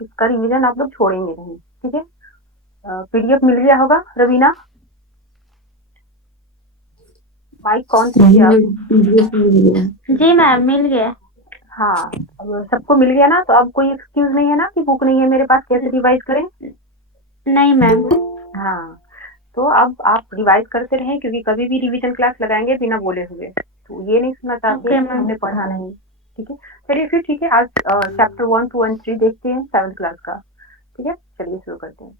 इसका रिवीजन आप लोग छोड़ेंगे नहीं, ठीक है। पीडीएफ मिल गया होगा रवीना? माइक कौन कीजिए आप। PDF मिल गया। जी मैम मिल गया। हाँ, अब सबको मिल गया ना, तो अब कोई एक्सक्यूज नहीं है ना कि बुक नहीं है मेरे पास, कैसे रिवाइज करें। नहीं मैम। हाँ, तो अब आप रिवाइज करते रहें, क्योंकि कभी भी रिवीजन क्लास लगाएंगे बिना बोले हुए तो ये नहीं सुनना चाहते ओके कि मैम। हमने पढ़ा नहीं। ठीक है, चलिए फिर ठीक है, आज चैप्टर 1, 2 और 3 देखते हैं 7th क्लास का। ठीक है, चलिए शुरू करते हैं।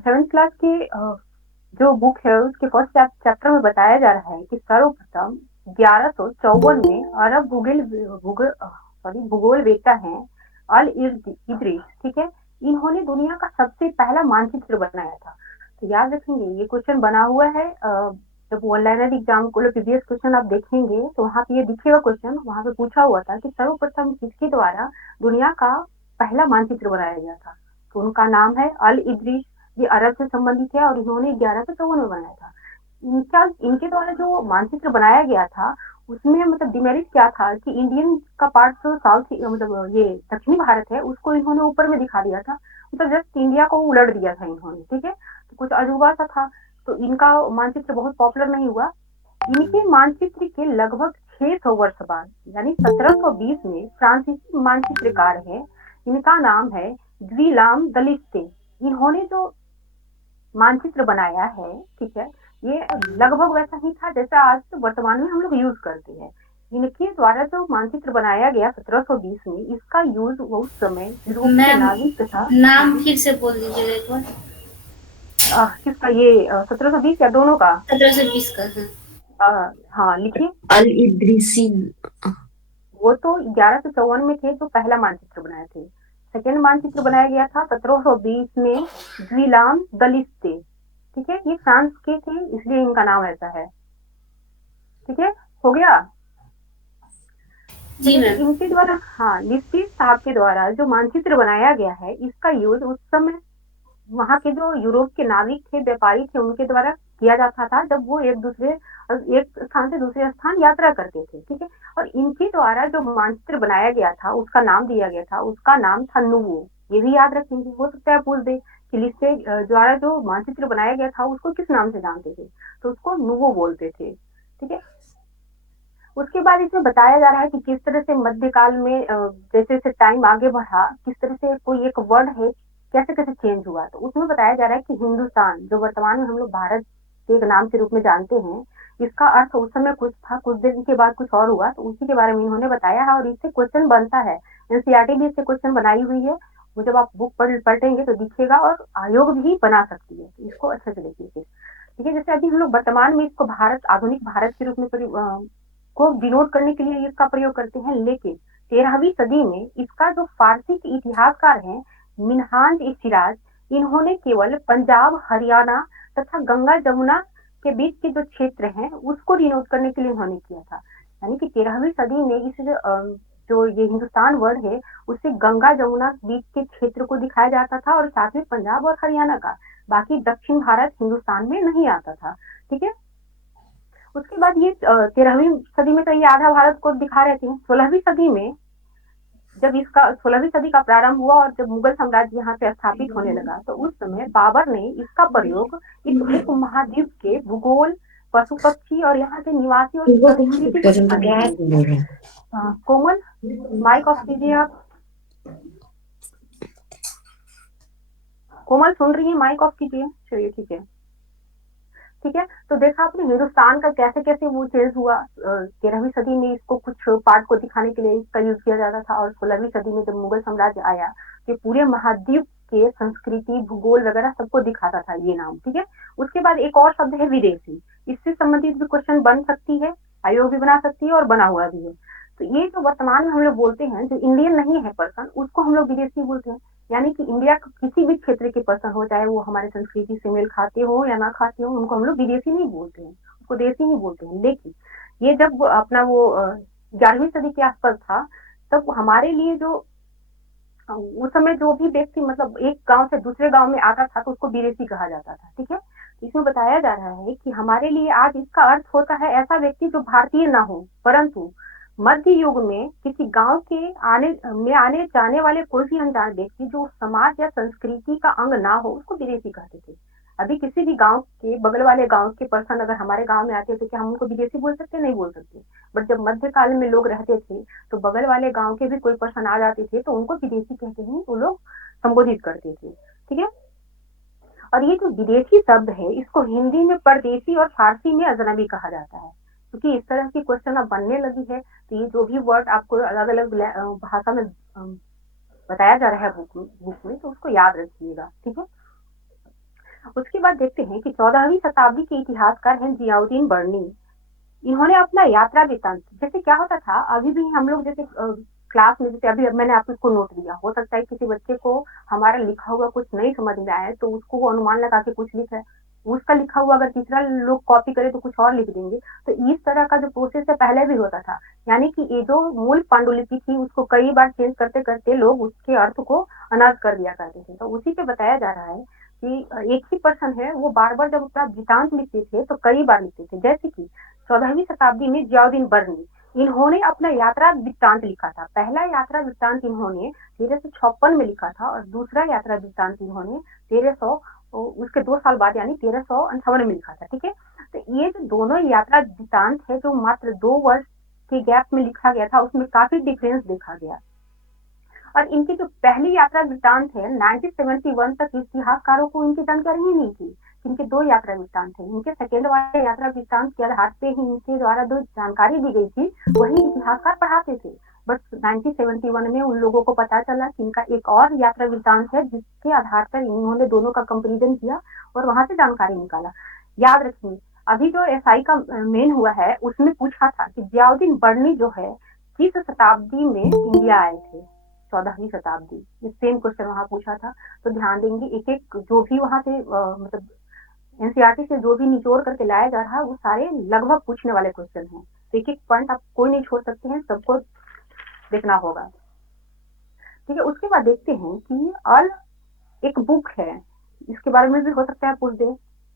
7th क्लास की जो बुक है उसके फर्स्ट चैप्टर में बताया जा रहा है कि सर्वप्रथम 1154 में अरब भूगोल वेत्ता है अल इदरीस, ठीक है। इन्होंने दुनिया का सबसे पहला मानचित्र बनाया था। तो याद रखेंगे ये क्वेश्चन बना हुआ है, जब ऑनलाइन एग्जाम को प्रीवियस क्वेश्चन आप देखेंगे तो वहाँ पे ये दिखेगा क्वेश्चन, वहाँ पे पूछा हुआ था कि सर्वप्रथम किसके द्वारा दुनिया का पहला मानचित्र बनाया गया था। तो उनका नाम है अल इदरीस। ये अरब से संबंधित है और इन्होंने 1154 में बनाया था। इनका इनके द्वारा जो मानचित्र बनाया गया था उसमें मतलब डिमेरिट क्या था कि इंडियन का पार्ट जो साउथ मतलब ये दक्षिणी भारत है उसको इन्होंने ऊपर में दिखा दिया था, मतलब जस्ट इंडिया को उलट दिया था इन्होंने, ठीक है। तो कुछ अजूबा सा था, तो इनका मानचित्र बहुत पॉपुलर नहीं हुआ। इनके मानचित्र के लगभग 600 वर्ष बाद यानी 1720 में फ्रांसीसी मानचित्रकार है, इनका नाम है ग्विलाम दलिस्ते। इन्होंने जो मानचित्र बनाया है, ठीक है, ये लगभग वैसा ही था जैसा आज तो वर्तमान में हम लोग यूज करते हैं। इनके द्वारा जो मानचित्र बनाया गया 1720 में, इसका यूज उस समय यूरोप के मैम नाविक तथा नाम फिर से बोल दीजिएगा एक बार। किसका, ये 1720 या दोनों का? 1720 का है। हाँ लिखिए। अल इद्रिसी। वो तो 1154 में थे जो पहला मानचित्र बनाए थे। सेकेंड मानचित्र बनाया गया था 1720 में ग्विलाम दलिस्ते, ठीक है। ये फ्रांस के थे इसलिए इनका नाम ऐसा है, ठीक है, हो गया। जी चलिए, तो मैम। इनके द्वारा हाँ लिस्टिस साहब के द्वारा जो मानचित्र बनाया गया है इसका यूज उस समय वहाँ के जो यूरोप के नाविक थे, व्यापारी थे, उनके द्वारा किया जाता था जब वो एक स्थान से दूसरे स्थान यात्रा करते थे, ठीक है। और इनके द्वारा जो मानचित्र बनाया गया था उसका नाम दिया गया था, उसका नाम था नुवो। ये भी याद रखेंगे, हो सकता है पूछ दे कि लिस्टे द्वारा जो मानचित्र बनाया गया था उसको किस नाम से जानते थे, तो उसको नुवो बोलते थे, ठीक है। उसके बाद इसमें बताया जा रहा है कि किस तरह से मध्यकाल में जैसे जैसे टाइम आगे बढ़ा किस तरह से कोई एक वर्ड है कैसे कैसे चेंज हुआ। तो उसमें बताया जा रहा है कि हिंदुस्तान जो वर्तमान में हम लोग भारत के एक नाम के रूप में जानते हैं, इसका अर्थ उस समय कुछ था, कुछ दिन के बाद कुछ और हुआ, तो उसी के बारे में इन्होंने बताया है और इससे क्वेश्चन बनता है। एनसीईआरटी भी इससे क्वेश्चन बनाई हुई है, वो जब आप बुक पलटेंगे तो दिखेगा, और आयोग भी बना सकती है, तो इसको अच्छे से देखिए फिर, ठीक है। जैसे अभी हम लोग वर्तमान में इसको भारत आधुनिक भारत के रूप में को डिनोट करने के लिए इसका प्रयोग करते हैं, लेकिन 13वीं सदी में इसका जो फारसी के इतिहासकार हैं मिनहाज ए सिराज, इन्होंने केवल पंजाब हरियाणा तथा गंगा जमुना के बीच के जो क्षेत्र हैं उसको डिनोट करने के लिए उन्होंने किया था। यानी कि 13वीं सदी में इस जो ये हिंदुस्तान वर्ड है उससे गंगा जमुना बीच के क्षेत्र को दिखाया जाता था और साथ में पंजाब और हरियाणा का, बाकी दक्षिण भारत हिंदुस्तान में नहीं आता था, ठीक है। उसके बाद ये 13वीं सदी में तो ये आधा भारत को दिखा रहे थे। 16वीं सदी में जब इसका 16वीं सदी का प्रारंभ हुआ और जब मुगल साम्राज्य यहाँ पे स्थापित होने लगा तो उस समय बाबर ने इसका प्रयोग इस उपमहाद्वीप के भूगोल, पशु पक्षी और यहाँ के निवासी और वो कहाँ संस्कृति को दिखता है? दिखाने क्या के लिए बोल किया। रहा है? कोमल, माइक ऑफ कीजिए आप। कोमल सुन रही है? माइक ऑफ कीजिए। चलिए ठीक है, ठीक है। तो देखा आपने हिंदुस्तान का कैसे कैसे वो चेंज हुआ। 13वीं सदी में इसको कुछ पार्ट को दिखाने के लिए इसका यूज किया जाता था, और 16वीं सदी में जब मुगल साम्राज्य आया तो पूरे महाद्वीप के संस्कृति भूगोल वगैरह सबको दिखाता था ये नाम, ठीक है। उसके बाद एक और शब्द है विदेशी, इससे संबंधित भी क्वेश्चन बन सकती है, आयोग भी बना सकती है और बना हुआ भी है। तो ये जो वर्तमान में हम लोग बोलते हैं जो इंडियन नहीं है पर्सन उसको हम लोग विदेशी बोलते हैं। यानी कि इंडिया का किसी भी क्षेत्र के पर्सन हो, चाहे वो हमारे संस्कृति से मेल खाते हो या ना खाते हो, उनको हम लोग विदेशी नहीं बोलते हैं, उसको देसी नहीं बोलते हैं। लेकिन ये जब अपना वो 11वीं सदी के आसपास था तब हमारे लिए जो उस समय जो भी व्यक्ति मतलब एक गांव से दूसरे गांव में आता था तो उसको विदेशी कहा जाता था, ठीक है। इसमें बताया जा रहा है कि हमारे लिए आज इसका अर्थ होता है ऐसा व्यक्ति जो भारतीय ना हो परंतु मध्य युग में किसी गांव के आने जाने वाले कोई भी अनजान व्यक्ति जो समाज या संस्कृति का अंग ना हो उसको विदेशी कहते थे। अभी किसी भी गांव के बगल वाले गांव के पर्सन अगर हमारे गांव में आते थे, क्या हम उनको विदेशी बोल सकते? नहीं बोल सकते। बट जब मध्य काल में लोग रहते थे तो बगल वाले गांव के भी कोई पर्सन आ जाते थे तो उनको विदेशी कहते ही वो लोग संबोधित करते थे। ठीक है। और ये जो विदेशी शब्द है इसको हिंदी में परदेशी और फारसी में अजनबी कहा जाता है। क्योंकि इस तरह की क्वेश्चन अब बनने लगी है तो ये जो भी वर्ड आपको अलग अलग भाषा में बताया जा रहा है बुक में तो उसको याद रखिएगा। ठीक है। उसके बाद देखते हैं कि 14वीं शताब्दी के इतिहासकार हैं जियाउद्दीन बर्नी। इन्होंने अपना यात्रा वृत्तांत, जैसे क्या होता था अभी भी हम लोग जैसे क्लास में, जैसे अभी मैंने आपको नोट दिया, हो सकता है किसी बच्चे को हमारा लिखा हुआ कुछ नहीं समझ में आए तो उसको वो अनुमान लगा के कुछ लिखा है, उसका लिखा हुआ अगर तीसरा लोग कॉपी करे तो कुछ और लिख देंगे। तो इस तरह का जो प्रोसेस है पहले भी होता था, यानी कि ये जो मूल पांडुलिपि थी उसको कई बार चेंज करते करते लोग उसके अर्थ को अनर्थ कर दिया करते थे। तो उसी पे बताया जा रहा है कि एक ही पर्सन है वो बार बार जब अपना वृतांत लिखते थे तो कई बार लिखते थे। जैसे कि 14वीं शताब्दी में जियाउद्दीन बर्नी, इन्होंने अपना यात्रा वृत्तांत लिखा था। पहला यात्रा वृत्तांत इन्होंने 1356 में लिखा था और दूसरा यात्रा वृत्तांत इन्होंने 1300 उसके 2 साल बाद यानी 1358 में लिखा था। ठीक है। तो ये जो दोनों यात्रा वृत्तांत है जो मात्र 2 वर्ष के गैप में लिखा गया था उसमें काफी डिफरेंस देखा गया। और इनकी जो पहली यात्रा वृत्तांत है 1971 तक इतिहासकारों को इनकी जानकारी ही नहीं थी। इनके 2 यात्रा वृत्तांत थे। इनके सेकेंड वाले यात्रा वृत्तांत के आधार पे ही इनके द्वारा जो जानकारी दी गई थी वही इतिहासकार पढ़ाते थे। बट 1971 में उन लोगों को पता चला कि इनका एक और यात्रा वृत्तांत है जिसके आधार पर इन्होंने दोनों का कंपेरिजन किया और वहां से जानकारी निकाला। याद रखिए अभी जो एसआई का मेन हुआ है उसमें पूछा था कि जियाउद्दीन बर्नी जो है किस शताब्दी में इंडिया आए थे। 14वीं शताब्दी, ये सेम क्वेश्चन वहां पूछा था। तो ध्यान देंगे एक एक जो भी वहां से मतलब एनसीईआरटी से जो भी निचोड़ करके लाया जा रहा है वो सारे लगभग पूछने वाले क्वेश्चन हैं। तो एक एक पॉइंट आप कोई नहीं छोड़ सकते हैं, सबको देखना होगा। ठीक है। उसके बाद देखते हैं कि अल एक बुक है, इसके बारे में भी हो सकता है पूछ दे।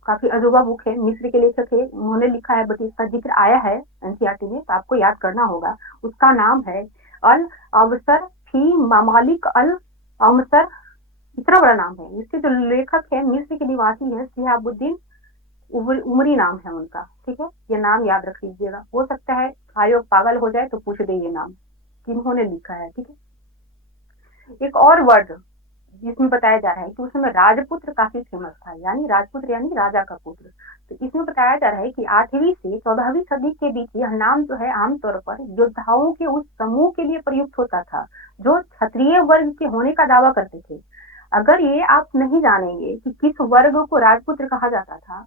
काफी अजूबा बुक है, मिस्र के लेखक है, उन्होंने लिखा है बट इसका जिक्र आया है एनसीईआरटी में तो आपको याद करना होगा। उसका नाम है अल अवसर फी ममालिक अल अमसर। इतना बड़ा नाम है। इसके जो लेखक है मिस्र के निवासी है शिहाबुद्दीन उमरी नाम है उनका। ठीक है। ये नाम याद रख लीजिएगा, हो सकता है आयोग पागल हो जाए तो पूछ दे ये नाम किन्होंने लिखा है। ठीक है। एक और वर्ड जिसमें बताया जा रहा है कि उस समय राजपुत्र काफी फेमस था, यानी राजपुत्र यानी राजा का पुत्र। तो इसमें बताया जा रहा है कि 8वीं से 14वीं सदी के बीच यह नाम जो है आमतौर पर योद्धाओं के उस समूह के लिए प्रयुक्त होता था जो क्षत्रिय वर्ग के होने का दावा करते थे। अगर ये आप नहीं जानेंगे कि किस वर्ग को राजपुत्र कहा जाता था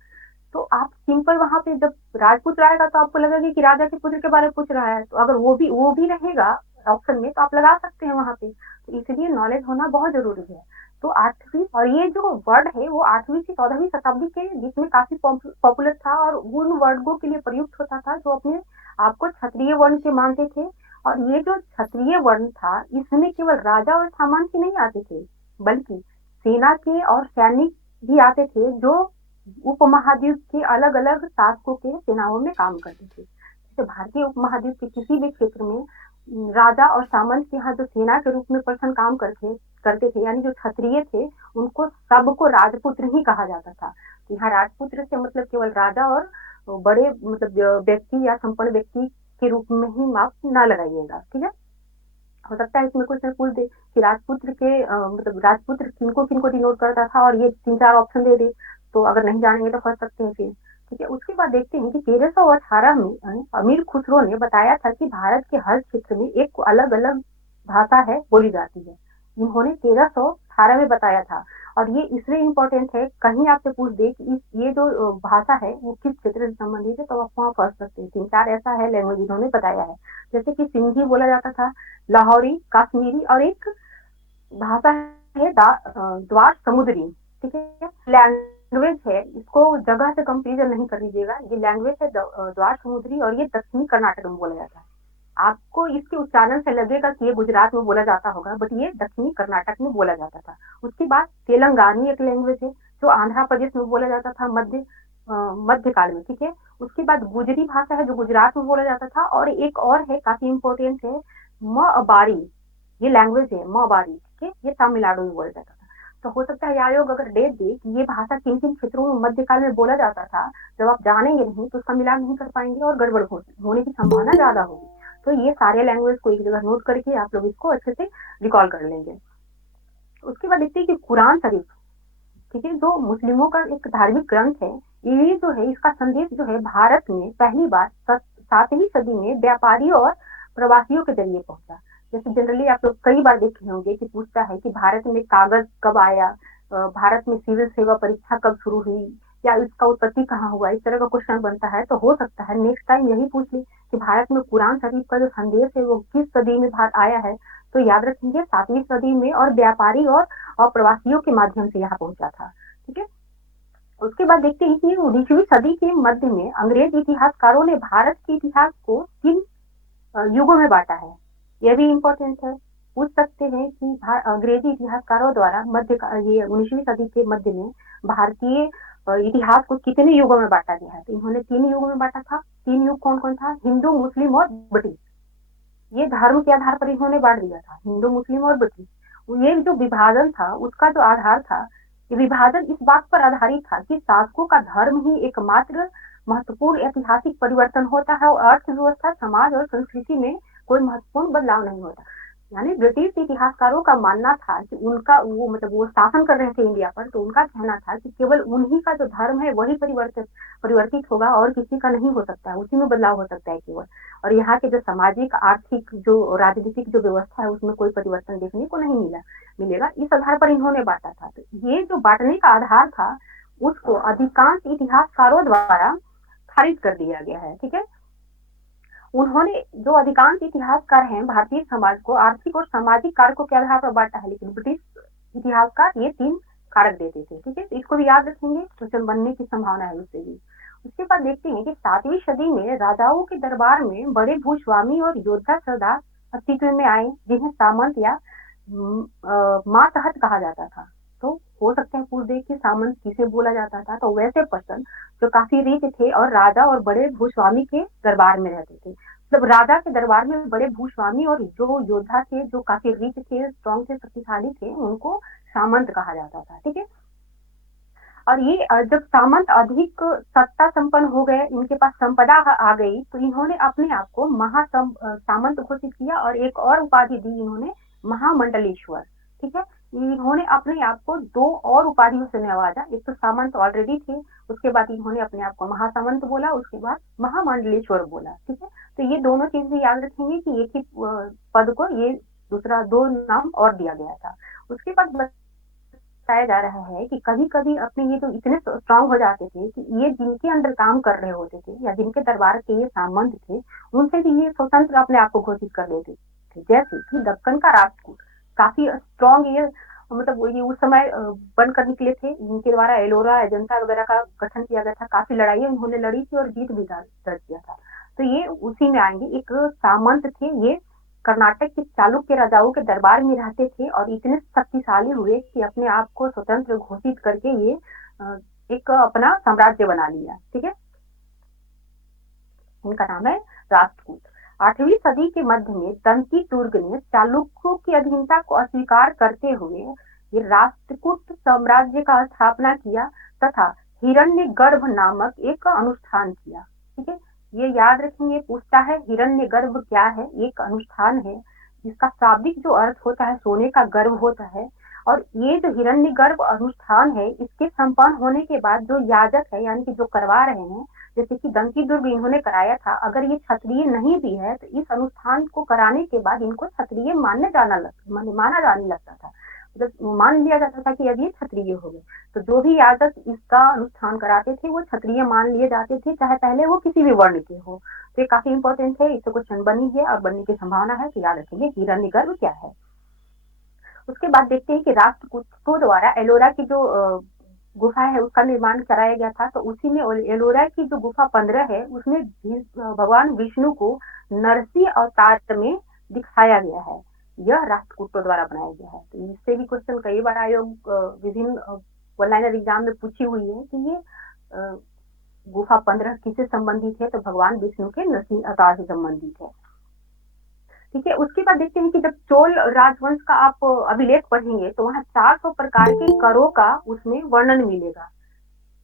तो आप सिंपल वहां पे जब राजपुत्र आएगा तो आपको लगेगा कि राजा के पुत्र के बारे में पूछ रहा है। तो अगर वो भी रहेगा ऑप्शन में तो आप लगा सकते हैं वहां पे। तो इसलिए नॉलेज होना बहुत जरूरी है। तो 8वीं और ये जो वर्ड है वो 8वीं से 14वीं शताब्दी के बीच में काफी पॉपुलर था और उन वर्गों के लिए प्रयुक्त होता था जो अपने आपको क्षत्रिय वर्ण के मानते थे। और ये जो क्षत्रिय वर्ण था इसमें केवल राजा और सामंत ही नहीं आते थे बल्कि सेना के और सैनिक भी आते थे जो उपमहाद्वीप के अलग अलग शासकों के सेनाओं में काम करते थे। जैसे भारतीय उपमहाद्वीप के किसी भी क्षेत्र में राजा और सामंत के यहाँ जो सेना के रूप में पर्सन काम करते थे यानी जो क्षत्रिय थे उनको सबको राजपुत्र ही कहा जाता था। तो यहाँ राजपुत्र से मतलब केवल राजा और बड़े मतलब व्यक्ति या संपन्न व्यक्ति के रूप में ही माप ना लगाइएगा। ठीक है। हो सकता है इसमें कुछ पूछ दे कि राजपुत्र के मतलब राजपुत्र किनको किनको डिनोट करता था और ये 3-4 ऑप्शन दे दे तो अगर नहीं जानेंगे तो फंस सकते हैं फिर। ठीक है। उसके बाद देखते हैं कि 1318 में अमीर खुसरो ने बताया था कि भारत के हर क्षेत्र में एक अलग अलग भाषा है बोली जाती है। इन्होंने 1318 में बताया था और ये इसलिए इम्पोर्टेंट है कहीं आपसे पूछ दे कि ये जो भाषा है वो किस क्षेत्र से संबंधित है तो आप वहाँ फंस सकते हैं। 3-4 ऐसा है लैंग्वेज इन्होंने बताया है, जैसे कि सिंधी बोला जाता था, लाहौरी, कश्मीरी और एक भाषा है द्वार समुद्री। ठीक है। लैंग्वेज है, इसको जगह से कंपेरिजन नहीं कर लीजिएगा। ये लैंग्वेज है द्वार समुद्री और ये दक्षिणी कर्नाटक में बोला जाता है। आपको इसके उच्चारण से लगेगा कि ये गुजरात में बोला जाता होगा बट ये दक्षिणी कर्नाटक में बोला जाता था। उसके बाद तेलंगानी एक लैंग्वेज है जो आंध्र प्रदेश में बोला जाता था, मध्य मध्यकाल में, ठीक है। उसके बाद गुजरी भाषा है जो गुजरात में बोला जाता था, और एक और है काफी इंपॉर्टेंट है मबारी, ये लैंग्वेज है मबारी, ठीक है, ये तमिलनाडु में बोला जाता था। तो हो सकता है आयोग अगर डेट दे कि ये भाषा किन किन क्षेत्रों में मध्यकाल में बोला जाता था, जब आप जानेंगे नहीं तो उसका मिलान नहीं कर पाएंगे और गड़बड़ होने की संभावना ज्यादा होगी। तो ये सारे लैंग्वेज को एक जगह नोट करके आप लोग इसको अच्छे से रिकॉल कर लेंगे। उसके बाद देखते हैं कि कुरान शरीफ, ठीक है, जो मुस्लिमों का एक धार्मिक ग्रंथ है, ये जो है इसका संदेश जो है भारत में पहली बार 7वीं सदी में व्यापारी और प्रवासियों के जरिए पहुंचा। जैसे जनरली आप लोग कई बार देखे होंगे कि पूछता है कि भारत में कागज कब आया, भारत में सिविल सेवा परीक्षा कब शुरू हुई, या इसका उत्पत्ति कहाँ हुआ, इस तरह का क्वेश्चन बनता है। तो हो सकता है नेक्स्ट टाइम यही पूछ ले कि भारत में कुरान शरीफ का जो संदेश है वो किस सदी में आया है। तो याद रखेंगे 7वीं सदी में, और व्यापारी और प्रवासियों के माध्यम से यहाँ पहुंचा था, ठीक है। उसके बाद देखते हैं कि 19वीं सदी के मध्य में अंग्रेज इतिहासकारों ने भारत के इतिहास को 3 युगों में बांटा है। यह भी इम्पोर्टेंट है, पूछ सकते हैं कि अंग्रेजी इतिहासकारों द्वारा ये 19वीं सदी के मध्य में भारतीय इतिहास को कितने युगों में बांटा गया है। तो इन्होंने 3 युगों में बांटा था। 3 युग कौन कौन था? हिंदू, मुस्लिम और ब्रिटिश। ये धर्म के आधार पर इन्होंने बांट दिया था, हिंदू, मुस्लिम और ब्रिटिश। ये जो विभाजन था उसका जो आधार था, ये विभाजन इस बात पर आधारित था कि शासकों का धर्म ही एकमात्र महत्वपूर्ण ऐतिहासिक परिवर्तन होता है और अर्थव्यवस्था, समाज और संस्कृति में कोई महत्वपूर्ण बदलाव नहीं होता। यानी ब्रिटिश इतिहासकारों का मानना था कि उनका वो शासन कर रहे थे इंडिया पर, तो उनका कहना था कि केवल उन्हीं का जो धर्म है वही परिवर्तित होगा और किसी का नहीं हो सकता है, उसी में बदलाव हो सकता है केवल। और यहाँ के जो सामाजिक, आर्थिक, जो राजनीतिक जो व्यवस्था है उसमें कोई परिवर्तन देखने को नहीं मिलेगा। इस आधार पर इन्होंने बांटा था। तो ये जो बांटने का आधार था उसको अधिकांश इतिहासकारों द्वारा खारिज कर दिया गया है, ठीक है। उन्होंने, जो अधिकांश इतिहासकार हैं, भारतीय समाज को आर्थिक और सामाजिक कारकों के आधार पर बांटा है, लेकिन ब्रिटिश इतिहासकार ये 3 कारक देते थे, ठीक है। तो इसको भी याद रखेंगे, क्वेश्चन बनने की संभावना है उससे भी। उसके बाद देखते हैं कि 7वीं सदी में राजाओं के दरबार में बड़े भूस्वामी और योद्धा सरदार अस्तित्व में आए, जिन्हें सामंत या मातहत कहा जाता था। तो हो सकता है पूछ दे कि सामंत किसे बोला जाता था। तो वैसे पर्सन जो काफी रिच थे और राजा और बड़े भूस्वामी के दरबार में रहते थे। मतलब राजा के दरबार में बड़े भूस्वामी और जो योद्धा थे, जो काफी रिच थे, स्ट्रॉन्ग थे, शक्तिशाली थे, उनको सामंत कहा जाता था, ठीक है। और ये जब सामंत अधिक सत्ता संपन्न हो गए, इनके पास संपदा आ गई, तो इन्होंने अपने आप को सामंत घोषित किया और एक और उपाधि दी इन्होंने, महामंडलेश्वर, ठीक है। इन्होंने अपने आप को 2 और उपाधियों से नवाजा। एक तो सामंत ऑलरेडी थे, उसके बाद इन्होंने अपने आप को महासामंत बोला, उसके बाद महामंडलेश्वर बोला, ठीक है। तो ये दोनों चीज भी याद रखेंगे कि एक ही पद को ये दूसरा 2 नाम और दिया गया था। उसके बाद बताया जा रहा है कि कभी-कभी अपने ये जो इतने स्ट्रांग हो जाते थे कि ये जिनके अंडर काम कर रहे होते थे या जिनके दरबार के ये सामंत थे, उनसे भी ये स्वतंत्र अपने आप को घोषित कर लेते थे। जैसे कि दक्कन का राजपूत काफी स्ट्रांग, ये मतलब ये उस समय बनकर निकले थे, इनके द्वारा एलोरा, अजंता वगैरह का गठन किया गया था। काफी लड़ाई उन्होंने लड़ी थी और जीत भी दर्ज किया था। तो ये उसी में आएंगे। एक सामंत थे, ये कर्नाटक के चालुक्य राजाओं के दरबार में रहते थे और इतने शक्तिशाली हुए कि अपने आप को स्वतंत्र घोषित करके ये एक अपना साम्राज्य बना लिया, ठीक है। इनका नाम है राष्ट्रकूट। 8वीं सदी के मध्य में दंती दुर्ग ने चालुक्यों की अधीनता को अस्वीकार करते हुए ये राष्ट्रकूट साम्राज्य का स्थापना किया तथा हिरण्यगर्भ नामक एक अनुष्ठान किया, ठीक है। ये याद रखेंगे, पूछता है हिरण्यगर्भ क्या है। एक अनुष्ठान है जिसका शाब्दिक जो अर्थ होता है सोने का गर्भ होता है। और ये जो हिरण्यगर्भ अनुष्ठान है, इसके संपन्न होने के बाद जो याजक है, यानी कि जो करवा रहे हैं, जैसे कि दंती दुर्ग इन्होंने कराया था, अगर ये क्षत्रिय नहीं भी है तो इस अनुष्ठान को कराने के बाद इनको क्षत्रिय माना जाने लगता था। मतलब मान लिया जाता था कि अब ये क्षत्रिय हो गए। तो जो भी याजक इसका अनुष्ठान कराते थे वो क्षत्रिय मान लिए जाते थे, चाहे पहले वो किसी भी वर्ण के हो। तो ये काफी इंपॉर्टेंट है, इससे क्वेश्चन बनी है और बनने की संभावना है, तो याद रखेंगे हिरण्यगर्भ क्या है। उसके बाद देखते हैं कि राष्ट्रकूटों द्वारा एलोरा की जो गुफा है उसका निर्माण कराया गया था। तो उसी में एलोरा की जो गुफा 15 है उसमें भगवान विष्णु को नरसिंह अवतार में दिखाया गया है। यह राष्ट्रकूटों द्वारा बनाया गया है। तो इससे भी क्वेश्चन कई बार आयोग विभिन्न वन लाइनर एग्जाम में पूछी हुई है कि ये गुफा 15 किससे संबंधित है, तो भगवान विष्णु के नरसिंह अवतार से संबंधित है। ठीक है, उसके बाद देखते हैं कि जब चोल राजवंश का आप अभिलेख पढ़ेंगे तो वहाँ 400 प्रकार के करों का उसमें वर्णन मिलेगा।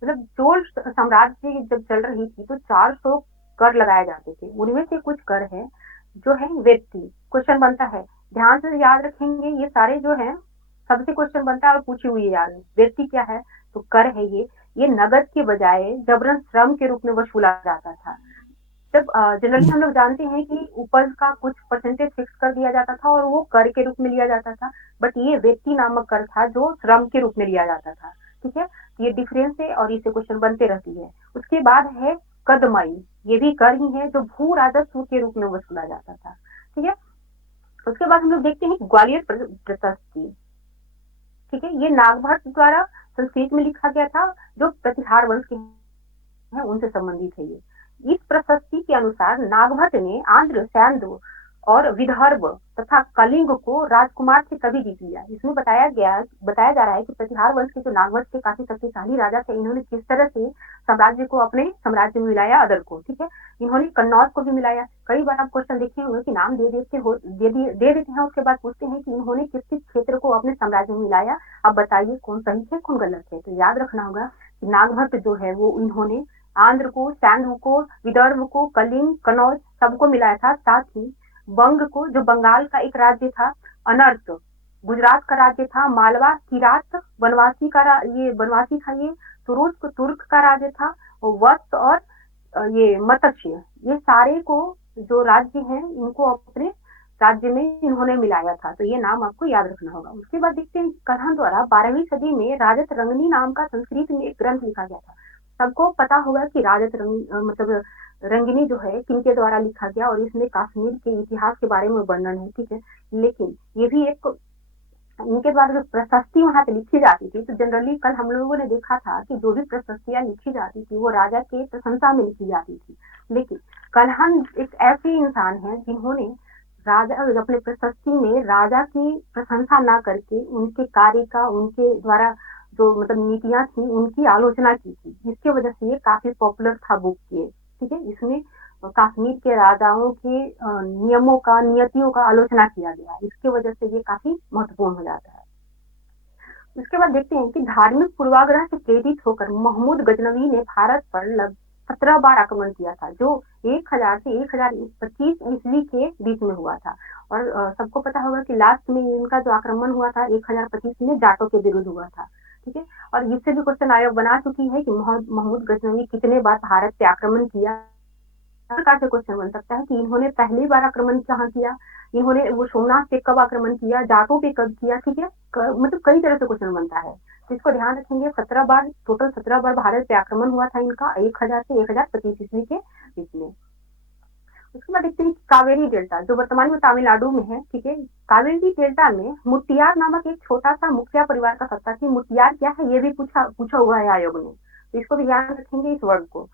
मतलब चोल साम्राज्य जब चल रही थी तो 400 कर लगाए जाते थे। उनमें से कुछ कर है जो है व्यक्ति। क्वेश्चन बनता है, ध्यान से याद रखेंगे, ये सारे जो है सबसे क्वेश्चन बनता है और पूछी हुई याद है। व्यक्ति क्या है, तो कर है ये नगद के बजाय जबरन श्रम के रूप में वसूला जाता था। जब जनरली हम लोग जानते हैं कि उपज का कुछ परसेंटेज फिक्स कर दिया जाता था और वो कर के रूप में लिया जाता था, बट ये व्यक्ति नामक कर था जो श्रम के रूप में लिया जाता था। ठीक है, ये डिफरेंस है और इससे क्वेश्चन बनते रहती है। उसके बाद है कदमई, ये भी कर ही है जो भू राजस्व के रूप में वसूला जाता था। ठीक है, उसके बाद हम लोग देखते हैं ग्वालियर प्रशस्ति। ठीक है, ये नागभट्ट द्वारा संस्कृत में लिखा गया था, जो प्रतिहार वंश के हैं उनसे संबंधित है ये। इस प्रशस्ति के अनुसार नागभट्ट ने आंध्र, सैंध और विदर्भ तथा कलिंग को राजकुमार से तभी जीत लिया। इसमें बताया जा रहा है कि प्रतिहार वंश के जो नागभट्ट के काफी शक्तिशाली राजा थे, इन्होंने किस तरह से साम्राज्य को अपने साम्राज्य में मिलाया, अदर को। ठीक है, इन्होंने कन्नौज को भी मिलाया। कई बार आप क्वेश्चन देखे होंगे कि नाम दे देते हैं, उसके बाद पूछते हैं कि इन्होंने किस किस क्षेत्र को अपने साम्राज्य में मिलाया, अब बताइए कौन सही है कौन गलत है। तो याद रखना होगा कि नागभट्ट जो है वो इन्होंने आंध्र को, सैंध को, विदर्भ को, कलिंग, कन्नौज सबको मिलाया था। साथ ही बंग को, जो बंगाल का एक राज्य था, अनर्त गुजरात का राज्य था, मालवा किरात वनवासी ये वनवासी था, ये तुरुस्क तुर्क का राज्य था, वत्स और ये मत्स्य, ये सारे को जो राज्य हैं इनको अपने राज्य में इन्होंने मिलाया था। तो ये नाम आपको याद रखना होगा। उसके बाद देखते हैं कन्हा द्वारा 12वीं सदी में राजत रंगनी नाम का संस्कृत में एक ग्रंथ लिखा गया था। सबको पता होगा कि राजत मतलब रंगिनी जो है किनके द्वारा लिखा गया, और इसमें कश्मीर के इतिहास के बारे में वर्णन है। ठीक है, लेकिन ये भी एक इनके द्वारा जो प्रशस्ति वहां पे लिखी जाती थी, तो जनरली कल हम लोगों ने देखा था कि जो भी प्रशस्तियां लिखी जाती थी वो राजा के प्रशंसा में लिखी जाती थी। लेकिन कल्हण एक ऐसे इंसान है जिन्होंने राजा अपने प्रशस्ति में राजा की प्रशंसा ना करके उनके कार्य का, उनके द्वारा जो मतलब नीतियां थी उनकी आलोचना की थी, जिसकी वजह से ये काफी पॉपुलर था बुक के। ठीक है, इसमें कश्मीर के राजाओं के नियमों का, नियतियों का आलोचना किया गया, इसके वजह से ये काफी महत्वपूर्ण हो जाता है। उसके बाद देखते हैं कि धार्मिक पूर्वाग्रह से प्रेरित होकर महमूद गजनवी ने भारत पर लगभग 17 बार आक्रमण किया था, जो 1000 से 1025 ईस्वी के बीच में हुआ था। और सबको पता होगा कि लास्ट में इनका जो आक्रमण हुआ था 1025 में जाटों के विरुद्ध हुआ था। ठीक है, और इससे भी क्वेश्चन आयोग बना चुकी है कि महमूद गजनवी कितने बार भारत पे आक्रमण किया। प्रकार से क्वेश्चन बन सकता है कि इन्होंने पहली बार आक्रमण कहाँ किया, इन्होंने वो सोमनाथ पे कब आक्रमण किया, जाटों पे कब किया। ठीक है, मतलब कई तरह से क्वेश्चन बनता है, तो इसको ध्यान रखेंगे। 17 बार, टोटल 17 बार भारत पे आक्रमण हुआ था इनका 1000 से 1025 ईस्वी के बीच में। उसके बाद देखते हैं कावेरी डेल्टा, जो वर्तमान में तमिलनाडु में है। ठीक है, कावेरी डेल्टा में मुटियार नामक एक छोटा सा मुखिया परिवार का सत्ता थी। मुटियार क्या है ये भी पूछा हुआ है आयोग ने, तो इसको भी ध्यान रखेंगे इस वर्ड को।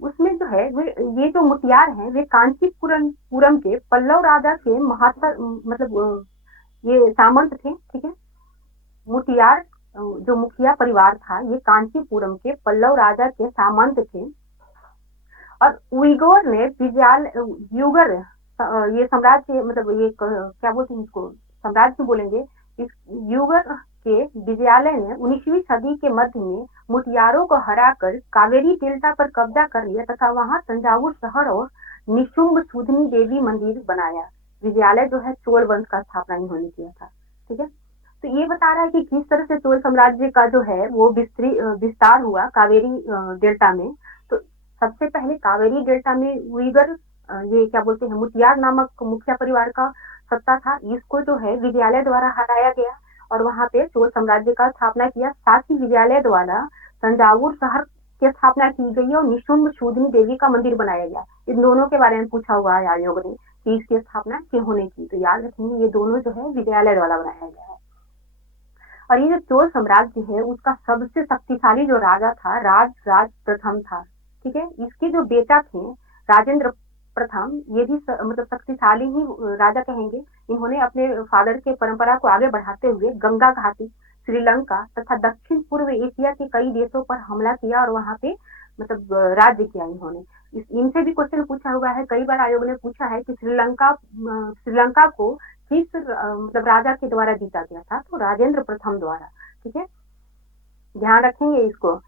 उसमें जो है ये जो मुटियार हैं वे कांचीपुरम के पल्लव राजा के मतलब ये सामंत थे। ठीक है, मुटियार जो मुखिया परिवार था ये कांचीपुरम के पल्लव राजा के सामंत थे। और उइगोर ने युगर ये साम्राज्य, मतलब ये क्या बोलते हैं इसको, साम्राज्य बोलेंगे। इस युगर के विजयालय ने 19वीं सदी के मध्य में मुटियारों को हराकर कावेरी डेल्टा पर कब्जा कर लिया तथा वहां तंजावुर शहर और निशुंभ सूदनी देवी मंदिर बनाया। विजयालय जो है चोल वंश का स्थापना इन्होंने किया था। ठीक है, तो ये बता रहा है कि किस तरह से चोल साम्राज्य का जो है वो विस्तार हुआ कावेरी डेल्टा में। तो सबसे पहले कावेरी डेल्टा में उइगर ये क्या बोलते हैं मुटियार नामक मुखिया परिवार का सत्ता था। इसको जो है विजयालय द्वारा हटाया गया और वहां पे चोल साम्राज्य का स्थापना किया। साथ ही विजयालय द्वारा तंजावुर शहर की स्थापना की गई और निशुंभ सूदनी देवी का मंदिर बनाया गया। इन दोनों के बारे में पूछा हुआ है आयोग ने कि इसकी स्थापना किन्होंने की, तो याद रखेंगे ये दोनों जो है विजयालय द्वारा बनाया गया है। और ये जो चोल साम्राज्य है उसका सबसे शक्तिशाली जो राजा था राज प्रथम था। ठीक है, इसके जो बेटा थे राजेंद्र प्रथम, ये भी मतलब शक्तिशाली ही राजा कहेंगे। इन्होंने अपने फादर के परंपरा को आगे बढ़ाते हुए गंगा घाटी, श्रीलंका तथा दक्षिण पूर्व एशिया के कई देशों पर हमला किया और वहां पे मतलब राज्य किया इन्होंने। इनसे भी क्वेश्चन पूछा हुआ है, कई बार आयोग ने पूछा है कि श्रीलंका को किस मतलब राजा के द्वारा जीता गया था, तो राजेंद्र प्रथम द्वारा। ठीक है, ध्यान रखेंगे इसको।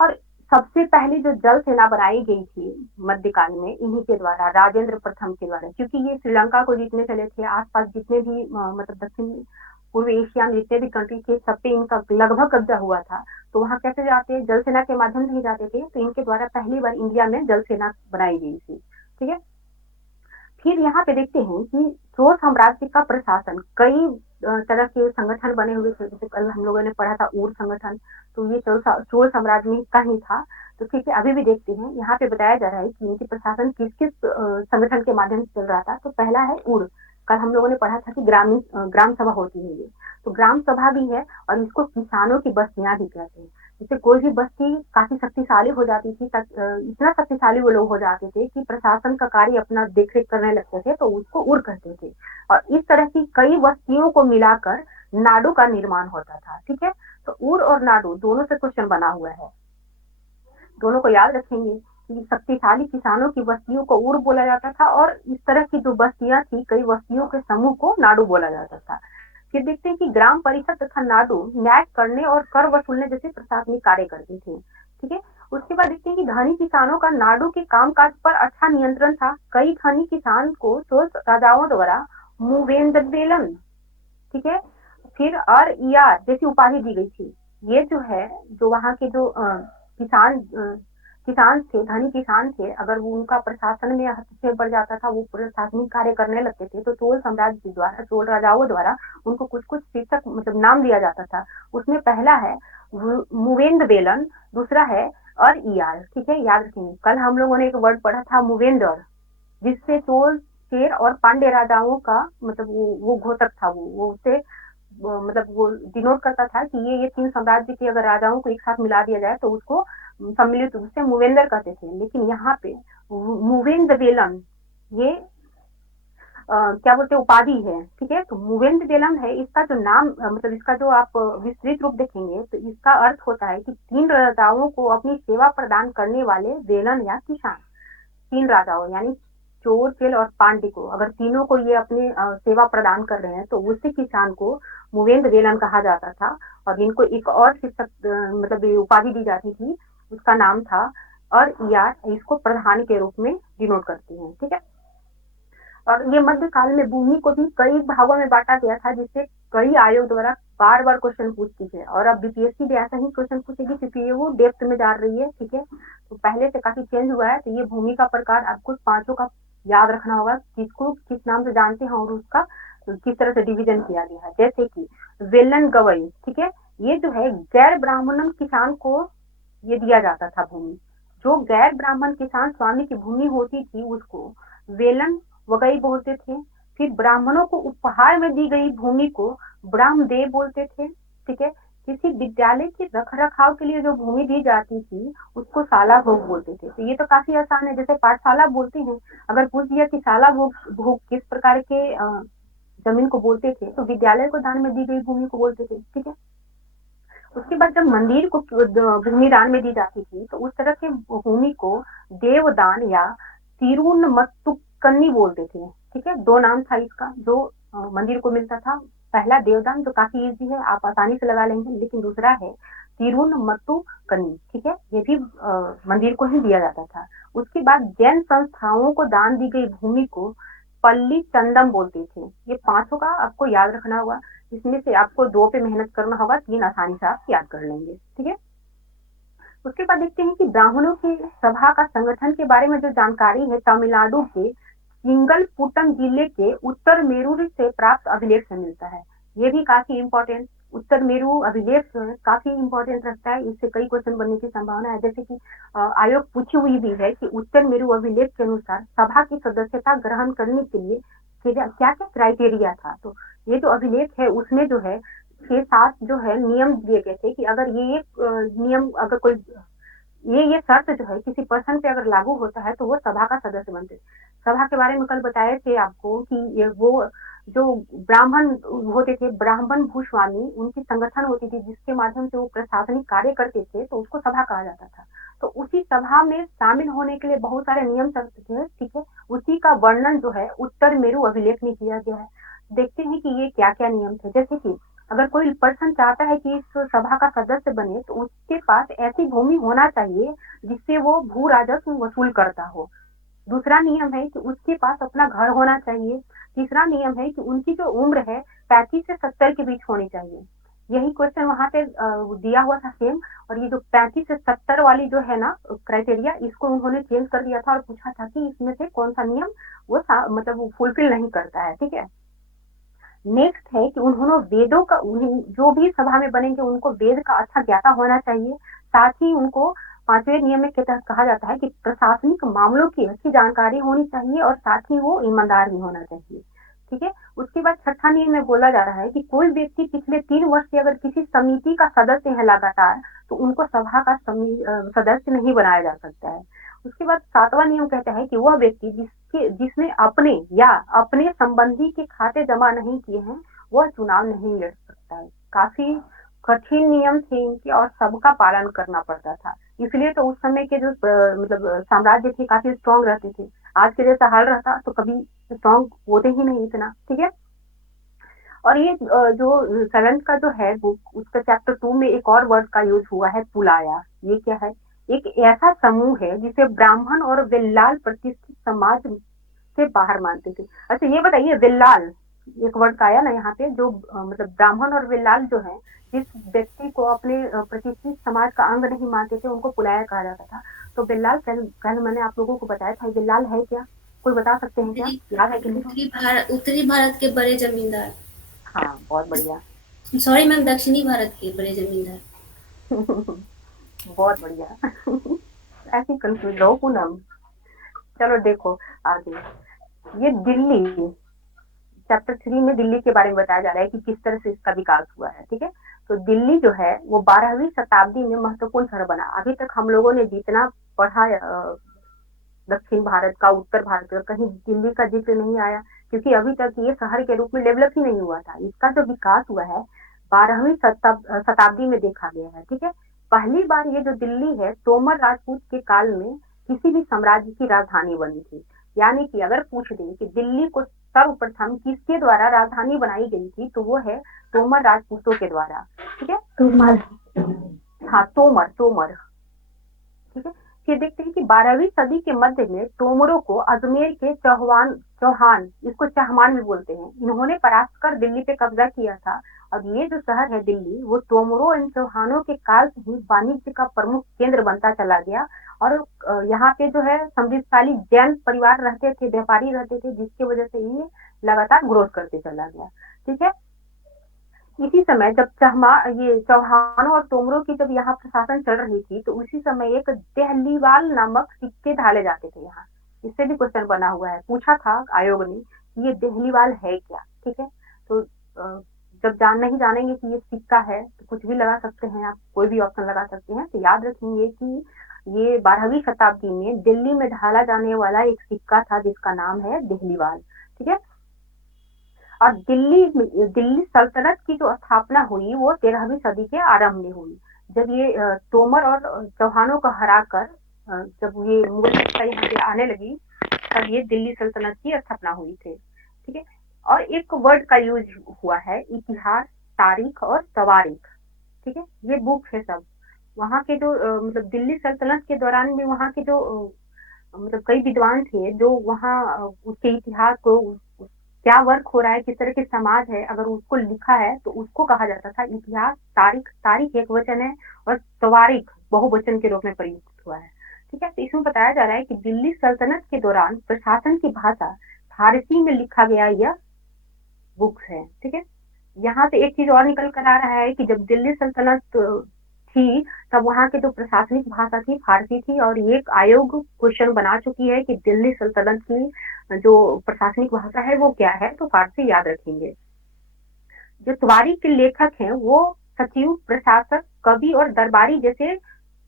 और सबसे पहले जो जल सेना बनाई गई थी मध्यकाल में इन्हीं के द्वारा, राजेंद्र प्रथम के द्वारा, क्योंकि ये श्रीलंका को जीतने चले थे। आसपास जितने भी मतलब दक्षिण पूर्व एशिया में जितने भी कंट्री थे, सब पे इनका लगभग कब्जा हुआ था। तो वहां कैसे जाते, जल सेना के माध्यम से ही जाते थे। तो इनके द्वारा पहली बार इंडिया में जल सेना बनाई गई थी। ठीक है, फिर यहाँ पे देखते हैं कि चोल साम्राज्य का प्रशासन, कई तरह के संगठन बने हुए थे। जैसे कल हम लोगों ने पढ़ा था ऊर संगठन, तो ये चोल साम्राज्य में का ही था। तो ठीक है, अभी भी देखते हैं, यहाँ पे बताया जा रहा है कि इनकी प्रशासन किस किस संगठन के माध्यम से चल रहा था। तो पहला है ऊर। कल हम लोगों ने पढ़ा था कि ग्राम सभा होती है ये, तो ग्राम सभा भी है, और इसको किसानों की बस्तियां भी कहते हैं। जैसे कोई भी बस्ती काफी शक्तिशाली हो जाती थी, इतना शक्तिशाली वो लोग हो जाते थे कि प्रशासन का कार्य अपना देखरेख करने लगते थे, तो उसको उर कहते थे। और इस तरह की कई बस्तियों को मिलाकर नाडु का निर्माण होता था। ठीक है, तो उर और नाडु दोनों से क्वेश्चन बना हुआ है, दोनों को याद रखेंगे कि शक्तिशाली किसानों की बस्तियों को उर बोला जाता था, और इस तरह की जो बस्तियां थी, कई बस्तियों के समूह को नाडु बोला जाता था। फिर देखते हैं कि ग्राम परिषद तथा नाडु न्याय करने और कर वसूलने जैसे प्रशासनिक कार्य करती थी। ठीक है, उसके बाद देखते हैं कि धनी किसानों का नाडु के कामकाज पर अच्छा नियंत्रण था। कई धनी किसान को चोल राजाओं द्वारा मुवेंद्रबेलन, ठीक है, फिर और यार जैसी उपाधि दी गई थी। ये जो है, जो वहाँ के जो किसान थे, धनी किसान थे, अगर वो उनका प्रशासन में हस्तक्षेप बढ़ जाता था, वो प्रशासनिक कार्य करने लगते थे, तो चोल साम्राज्य के द्वारा, चोल राजाओं द्वारा उनको कुछ कुछ शीर्षक मतलब नाम दिया जाता था। उसमें पहला है मुवेंद्रबेलन, दूसरा है और ईयार। ठीक है, याद रखेंगे। कल हम लोगों ने एक वर्ड पढ़ा था मुवेंदर, जिससे चोल, चेर और पांड्य राजाओं का मतलब वो घोषक था, वो उससे मतलब वो डिनोट करता था कि ये तीन साम्राज्य के अगर राजाओं को एक साथ मिला दिया जाए तो उसको सम्मिलित रूप से मूवेंदर कहते थे। लेकिन यहाँ पे मूवेंद्रबेलन, ये क्या बोलते उपाधि है। ठीक है, तो मूवेंद्रबेलन है इसका जो नाम, मतलब इसका जो आप विस्तृत रूप देखेंगे तो इसका अर्थ होता है कि तीन राजाओं को अपनी सेवा प्रदान करने वाले बेलन या किसान। तीन राजाओं यानी चोर, चेल और पांड्य को, अगर तीनों को ये अपनी सेवा प्रदान कर रहे हैं, तो उसी किसान को मुवेंद्रबेलन कहा जाता था। और इनको एक और शीर्षक मतलब उपाधि दी जाती थी, उसका नाम था और यार, इसको प्रधान के रूप में डिनोट करती है। ठीक है, और ये मध्यकाल में भूमि को भी कई भागों में बांटा गया था, जिससे कई आयोग द्वारा बार बार क्वेश्चन पूछती है। और अब बीपीएससी भी ऐसा ही क्वेश्चन पूछेगी, क्योंकि ये वो डेप्थ में जा रही है। ठीक है, तो पहले से काफी चेंज हुआ है। तो ये भूमि का प्रकार आपको पांचों का याद रखना होगा, किसको किस नाम से जानते हैं और उसका किस तरह से डिवीजन किया गया है। जैसे कि वेलन गवई, ठीक है, ये जो है गैर ब्राह्मण किसान को ये दिया जाता था भूमि। जो गैर ब्राह्मण किसान स्वामी की भूमि होती थी उसको वेलन वगई बोलते थे। फिर ब्राह्मणों को उपहार में दी गई भूमि को ब्राह्मदेव बोलते थे। ठीक है, किसी विद्यालय के रख रखाव के लिए जो भूमि दी जाती थी उसको शाला भोग बोलते थे। तो ये तो काफी आसान है, जैसे पाठशाला बोलते हैं। अगर पूछ दिया कि शाला भोग किस प्रकार के जमीन को बोलते थे, तो विद्यालय को दान में दी गई भूमि को बोलते थे। ठीक है, उसके बाद जब मंदिर को भूमि दान में दी जाती थी, तो उस तरह के भूमि को देवदान या तिरुनमत्तुकन्नी बोलते थे। ठीक है, दो नाम था इसका जो मंदिर को मिलता था। पहला देवदान, जो काफी इजी है, आप आसानी से लगा लेंगे। लेकिन दूसरा है तिरुनमत्तुकन्नी। ठीक है, ये भी मंदिर को ही दिया जाता था। उसके बाद जैन संस्थाओं को दान दी गई भूमि को पल्ली चंदम बोलते थे। ये पांचों का आपको याद रखना होगा। इसमें से आपको दो पे मेहनत करना होगा, तीन आसानी से आप याद कर लेंगे। ठीक है, उसके बाद देखते हैं कि ब्राह्मणों की सभा का संगठन के बारे में जो जानकारी है, तमिलनाडु के चिंगलपुटम जिले के उत्तर मेरूर से प्राप्त अभिलेख से मिलता है। ये भी काफी इम्पोर्टेंट, उत्तर मेरू अभिलेख काफी इम्पोर्टेंट रखता है। इससे कई क्वेश्चन बनने की संभावना है। जैसे कि आयोग पूछी हुई भी है कि उत्तर मेरू अभिलेख के अनुसार सभा की सदस्यता ग्रहण करने के लिए क्या क्या क्राइटेरिया था। तो ये जो अभिलेख है उसमें जो है 6-7 जो है नियम दिए गए थे कि अगर ये नियम, अगर कोई ये शर्त जो है किसी पर्सन पे अगर लागू होता है तो वो सभा का सदस्य बनते। सभा के बारे में कल बताए थे आपको कि ये वो जो ब्राह्मण होते थे, ब्राह्मण भूस्वामी, उनकी संगठन होती थी जिसके माध्यम से वो प्रशासनिक कार्य करते थे, तो उसको सभा कहा जाता था। तो उसी सभा में शामिल होने के लिए बहुत सारे नियम शर्त थे, ठीक है। उसी का वर्णन जो है उत्तर मेरु अभिलेख में किया गया है। देखते हैं कि ये क्या क्या नियम थे। जैसे कि अगर कोई पर्सन चाहता है कि इस सभा का सदस्य बने तो उसके पास ऐसी भूमि होना चाहिए जिससे वो भू राजस्व वसूल करता हो। दूसरा नियम है कि उसके पास अपना घर होना चाहिए। तीसरा नियम है कि उनकी जो उम्र है 35 से 70 के बीच होनी चाहिए। यही क्वेश्चन वहां पे दिया हुआ था सेम। और ये जो 35 से 70 वाली जो है ना क्राइटेरिया, इसको उन्होंने चेंज कर दिया था और पूछा था कि इसमें से कौन सा नियम वो मतलब फुलफिल नहीं करता है, ठीक है। नेक्स्ट है कि उन्होंने वेदों का, जो भी सभा में बनेंगे उनको वेद का अच्छा ज्ञाता होना चाहिए। साथ ही उनको 5वें नियम के तहत कहा जाता है कि प्रशासनिक मामलों की अच्छी जानकारी होनी चाहिए और साथ ही वो ईमानदार भी होना चाहिए, ठीक है। उसके बाद छठा नियम में बोला जा रहा है कि कोई व्यक्ति पिछले 3 वर्ष से अगर किसी समिति का सदस्य है लगातार तो उनको सभा का सदस्य नहीं बनाया जा सकता है। उसके बाद 7वां नियम कहता है कि वह व्यक्ति जिसने अपने या अपने संबंधी के खाते जमा नहीं किए हैं वह चुनाव नहीं लड़ सकता है। काफी कठिन नियम थे इनके और सबका पालन करना पड़ता था। इसलिए तो उस समय के जो मतलब साम्राज्य थे काफी स्ट्रांग रहते थे। आज के जैसा हाल रहता तो कभी स्ट्रांग होते ही नहीं इतना, ठीक है। और ये जो 7th का जो है बुक, उसका चैप्टर 2 में एक और वर्ड का यूज हुआ है, पुलाया। ये क्या है? एक ऐसा समूह है जिसे ब्राह्मण और विल्लाल प्रतिष्ठित समाज से बाहर मानते थे। अच्छा ये बताइए, विल्लाल एक वर्ड का आया ना यहाँ पे, जो मतलब ब्राह्मण और विल्लाल जो है, जिस व्यक्ति को अपने प्रतिष्ठित समाज का अंग नहीं मानते थे उनको पुलाया कहा जाता था। तो विल्लाल कल मैंने आप लोगों को बताया था, विल्लाल है क्या? कोई बता सकते हैं क्या? याद है कि नहीं? उत्तरी भारत के बड़े जमींदार। हाँ, बहुत बढ़िया। सॉरी मैम, दक्षिणी भारत के बड़े जमींदार। बहुत बढ़िया। ऐसी कंफ्यूज हो पूनम। चलो देखो आगे, ये दिल्ली चैप्टर 3 में दिल्ली के बारे में बताया जा रहा है कि किस तरह से इसका विकास हुआ है, ठीक है। तो दिल्ली जो है वो 12वीं शताब्दी में महत्वपूर्ण शहर बना। अभी तक हम लोगों ने जितना पढ़ा दक्षिण भारत का, उत्तर भारत का, कहीं दिल्ली का जिक्र नहीं आया, क्योंकि अभी तक ये शहर के रूप में डेवलप ही नहीं हुआ था। इसका जो विकास हुआ है 12वीं शताब्दी में देखा गया है, ठीक है। पहली बार ये जो दिल्ली है तोमर राजपूत के काल में किसी भी साम्राज्य की राजधानी बनी थी। यानी कि अगर पूछ दें कि दिल्ली को सर्वप्रथम किसके द्वारा राजधानी बनाई गई थी तो वो है तोमर राजपूतों के द्वारा, ठीक है। तोमर। हाँ, तोमर तोमर, ठीक है। फिर देखते हैं कि 12वीं सदी के मध्य में तोमरों को अजमेर के चौहान, इसको चाहमान भी बोलते हैं, इन्होंने परास्त कर दिल्ली पे कब्जा किया था। अब ये जो शहर है दिल्ली, वो तोमरों एवं चौहानों के काल से ही वाणिज्य का प्रमुख केंद्र बनता चला गया। और यहाँ पे जो है समृद्धशाली जैन परिवार रहते थे, व्यापारी रहते थे, जिसकी वजह से ये लगातार ग्रोथ करते चला गया, ठीक है। इसी समय जब ये चौहानों और तोमरों की जब यहाँ प्रशासन चल रही थी तो उसी समय एक देहलीवाल नामक सिक्के ढाले जाते थे यहाँ। इससे भी क्वेश्चन बना हुआ है, पूछा था आयोग ने कि ये देहलीवाल है क्या, ठीक है। तो जब नहीं जानेंगे कि ये सिक्का है तो कुछ भी लगा सकते हैं आप, कोई भी ऑप्शन लगा सकते हैं। तो याद रखेंगे कि ये 12वीं शताब्दी में दिल्ली में ढाला जाने वाला एक सिक्का था जिसका नाम है देहलीवाल, ठीक है। और दिल्ली सल्तनत की जो स्थापना हुई वो 13वीं सदी के आरंभ में हुई, जब ये तोमर और चौहानों को हराकर जब ये मुगल सत्ता यहाँ पे आने लगी तब ये दिल्ली सल्तनत की स्थापना हुई थी, ठीक है। और एक वर्ड का यूज हुआ है, इतिहास, तारीख और तवारीख, ठीक है। ये बुक है सब वहाँ के जो मतलब दिल्ली सल्तनत के दौरान भी वहाँ के जो मतलब कई विद्वान थे जो वहाँ उसके इतिहास को, क्या वर्क हो रहा है, किस तरह के समाज है, अगर उसको लिखा है तो उसको कहा जाता था इतिहास। तारीख, तारीख एक वचन है और तवारीख बहुवचन के रूप में प्रयुक्त हुआ है, ठीक है। तो इसमें बताया जा रहा है कि दिल्ली सल्तनत के दौरान प्रशासन की भाषा फारसी में लिखा गया यह बुक है, ठीक है। यहाँ से एक चीज और निकल कर आ रहा है कि जब दिल्ली सल्तनत थी तब वहाँ की जो प्रशासनिक भाषा थी फारसी थी। और ये एक आयोग क्वेश्चन बना चुकी है कि दिल्ली सल्तनत की जो प्रशासनिक भाषा है वो क्या है, तो फारसी याद रखेंगे। जो तवारीख के लेखक हैं वो सचिव, प्रशासक, कवि और दरबारी जैसे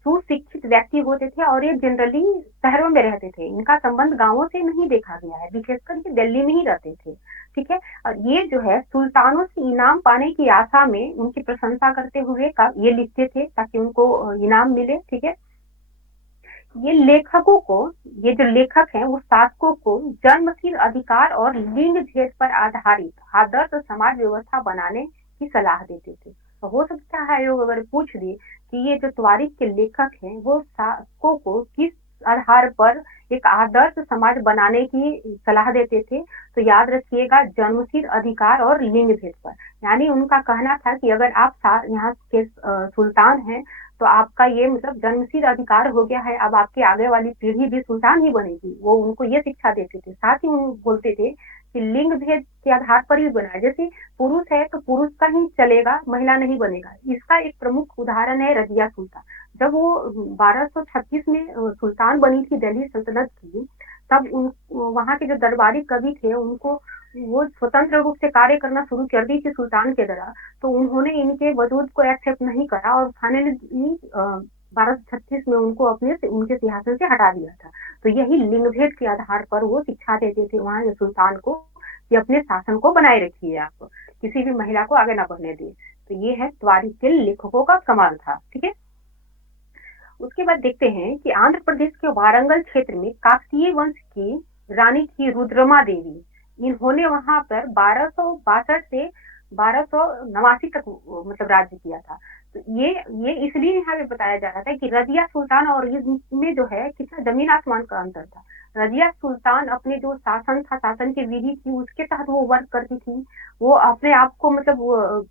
सुशिक्षित व्यक्ति होते थे और ये जनरली शहरों में रहते थे। इनका संबंध गांवों से नहीं देखा गया है, विशेषकर ये दिल्ली में ही रहते थे, ठीक है। और ये जो है सुल्तानों से इनाम पाने की आशा में उनकी प्रशंसा करते हुए ये लिखते थे ताकि उनको इनाम मिले, ठीक है। ये लेखकों को, ये जो लेखक हैं वो शासकों को जन्मसिद्ध अधिकार और लिंग भेद पर आधारित आदर्श समाज व्यवस्था बनाने की सलाह देते थे। तो हो सकता है लोग अगर पूछ दे कि ये जो त्वारिख के लेखक हैं वो शासकों को किस आधार पर एक आदर्श समाज बनाने की सलाह देते थे, तो याद रखिएगा जन्मसिद्ध अधिकार और लिंग भेद पर। यानी उनका कहना था कि अगर आप यहाँ के सुल्तान हैं तो आपका ये मतलब जन्मसिद्ध अधिकार हो गया है, अब आपकी आगे वाली पीढ़ी भी सुल्तान ही बनेगी। वो उनको ये शिक्षा देते थे। साथ ही वो बोलते थे कि लिंग भेद के आधार पर ही बनाए, जैसे पुरुष है तो पुरुष का ही चलेगा, महिला नहीं बनेगा। इसका एक प्रमुख उदाहरण है रजिया सुल्तान। जब वो 1236 में सुल्तान बनी थी दिल्ली सल्तनत की, तब उन वहाँ के जो दरबारी कवि थे उनको वो स्वतंत्र रूप से कार्य करना शुरू कर दी थी सुल्तान के द्वारा, तो उन्होंने इनके वजूद को एक्सेप्ट नहीं करा और फाइनली 1236 में उनको उनके सिंहासन से हटा दिया था। तो यही लिंग भेद के आधार पर वो शिक्षा देते थे वहां के सुल्तान को कि अपने शासन को बनाए रखिए, आप किसी भी महिला को आगे ना बढ़ने दिए। तो ये है त्वारिख के लेखकों का कमाल था। ठीक है, उसके बाद देखते हैं कि आंध्र प्रदेश के वारंगल क्षेत्र में काकतीय वंश की रानी थी रुद्रमा देवी। इन्होंने वहां पर 1262 से 1289 तक मतलब राज्य किया था। तो ये इसलिए यहाँ पे बताया जा रहा था कि रजिया सुल्तान और इसमें जो है कितना जमीन आसमान का अंतर था। रजिया सुल्तान अपने जो शासन था, शासन की विधि थी उसके तहत वो वर्क करती थी। वो अपने आप को मतलब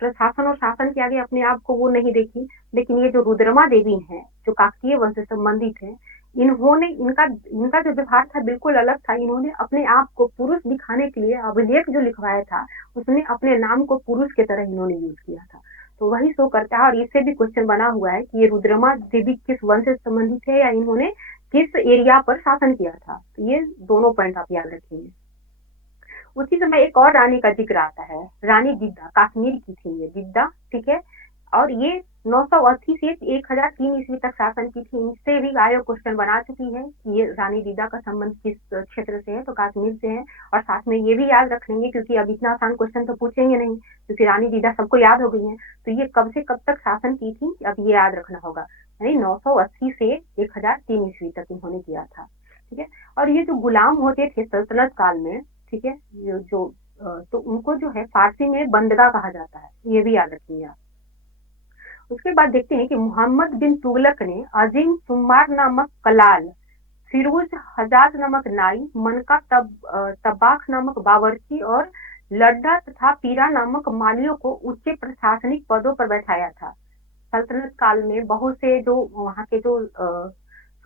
प्रशासन और शासन के आगे अपने आप को वो नहीं देखी। लेकिन ये जो रुद्रमा देवी हैं जो काकतीय वंश से संबंधित है, इन्होंने इनका इनका जो व्यवहार था बिल्कुल अलग था। इन्होंने अपने आप को पुरुष दिखाने के लिए अभिलेख जो लिखवाया था उसने अपने नाम को पुरुष की तरह इन्होंने यूज किया था। तो वही शो करता है। और इससे भी क्वेश्चन बना हुआ है कि ये रुद्रमा देवी किस वंश से संबंधित है या इन्होंने किस एरिया पर शासन किया था। तो ये दोनों पॉइंट आप याद रखेंगे। उसी समय एक और रानी का जिक्र आता है, रानी जिद्दा, कश्मीर की थी ये जिद्दा। ठीक है, और ये 980 से 1003 ईस्वी तक शासन की थी। इससे भी आयोग क्वेश्चन बना चुकी है कि ये रानी जिद्दा का संबंध किस क्षेत्र से है, तो कश्मीर से है। और साथ में ये भी याद रख लेंगे क्योंकि अब इतना आसान क्वेश्चन तो पूछेंगे नहीं, क्योंकि रानी जिद्दा सबको याद हो गई है। तो ये कब से कब तक शासन की थी, अब ये याद रखना होगा। यानी 980 से 1003 ईस्वी तक इन्होंने किया था। ठीक है, और ये जो गुलाम होते थे सल्तनत काल में, ठीक है, जो तो उनको जो है फारसी में बंदगा कहा जाता है, ये भी याद रखिए आप। उसके बाद देखते हैं कि मोहम्मद बिन तुगलक ने अजीम सुमार नामक कलाल, फिरोज हजाज नामक नाई, मनका तबाख नामक बावर्ची और लड्डा तथा पीरा नामक मालियों को उच्च प्रशासनिक पदों पर बैठाया था। सल्तनत काल में बहुत से जो वहाँ के जो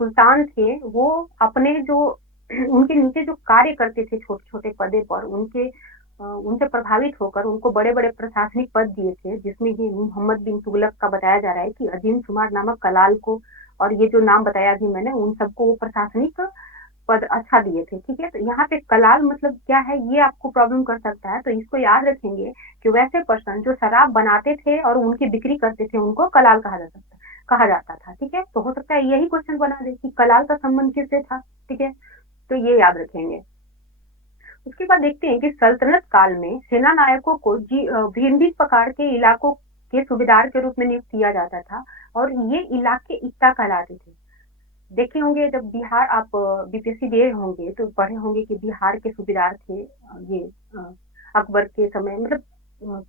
सुल्तान थे वो अपने जो उनके नीचे जो कार्य करते थे छोटे छोटे पदे पर, उनसे प्रभावित होकर उनको बड़े बड़े प्रशासनिक पद दिए थे, जिसमें ये मोहम्मद बिन तुगलक का बताया जा रहा है कि अजीम शुमार नामक कलाल को और ये जो नाम बताया अभी मैंने उन सबको वो प्रशासनिक पद अच्छा दिए थे। ठीक है, तो यहाँ पे कलाल मतलब क्या है ये आपको प्रॉब्लम कर सकता है, तो इसको याद रखेंगे कि वैसे पर्सन जो शराब बनाते थे और उनकी बिक्री करते थे उनको कलाल कहा जाता था। ठीक है, तो हो सकता है यही क्वेश्चन बना दे कि कलाल का संबंध किससे था। ठीक है, तो ये याद रखेंगे। उसके बाद देखते हैं कि सल्तनत काल में सेना नायकों को भिन्न भिन्न प्रकार के इलाकों के सूबेदार के रूप में नियुक्त किया जाता था और ये इलाके इक्ता कहलाते थे। देखे होंगे जब बिहार आप बीपीएससी दे होंगे तो पढ़े होंगे कि बिहार के सूबेदार थे ये अकबर के समय, मतलब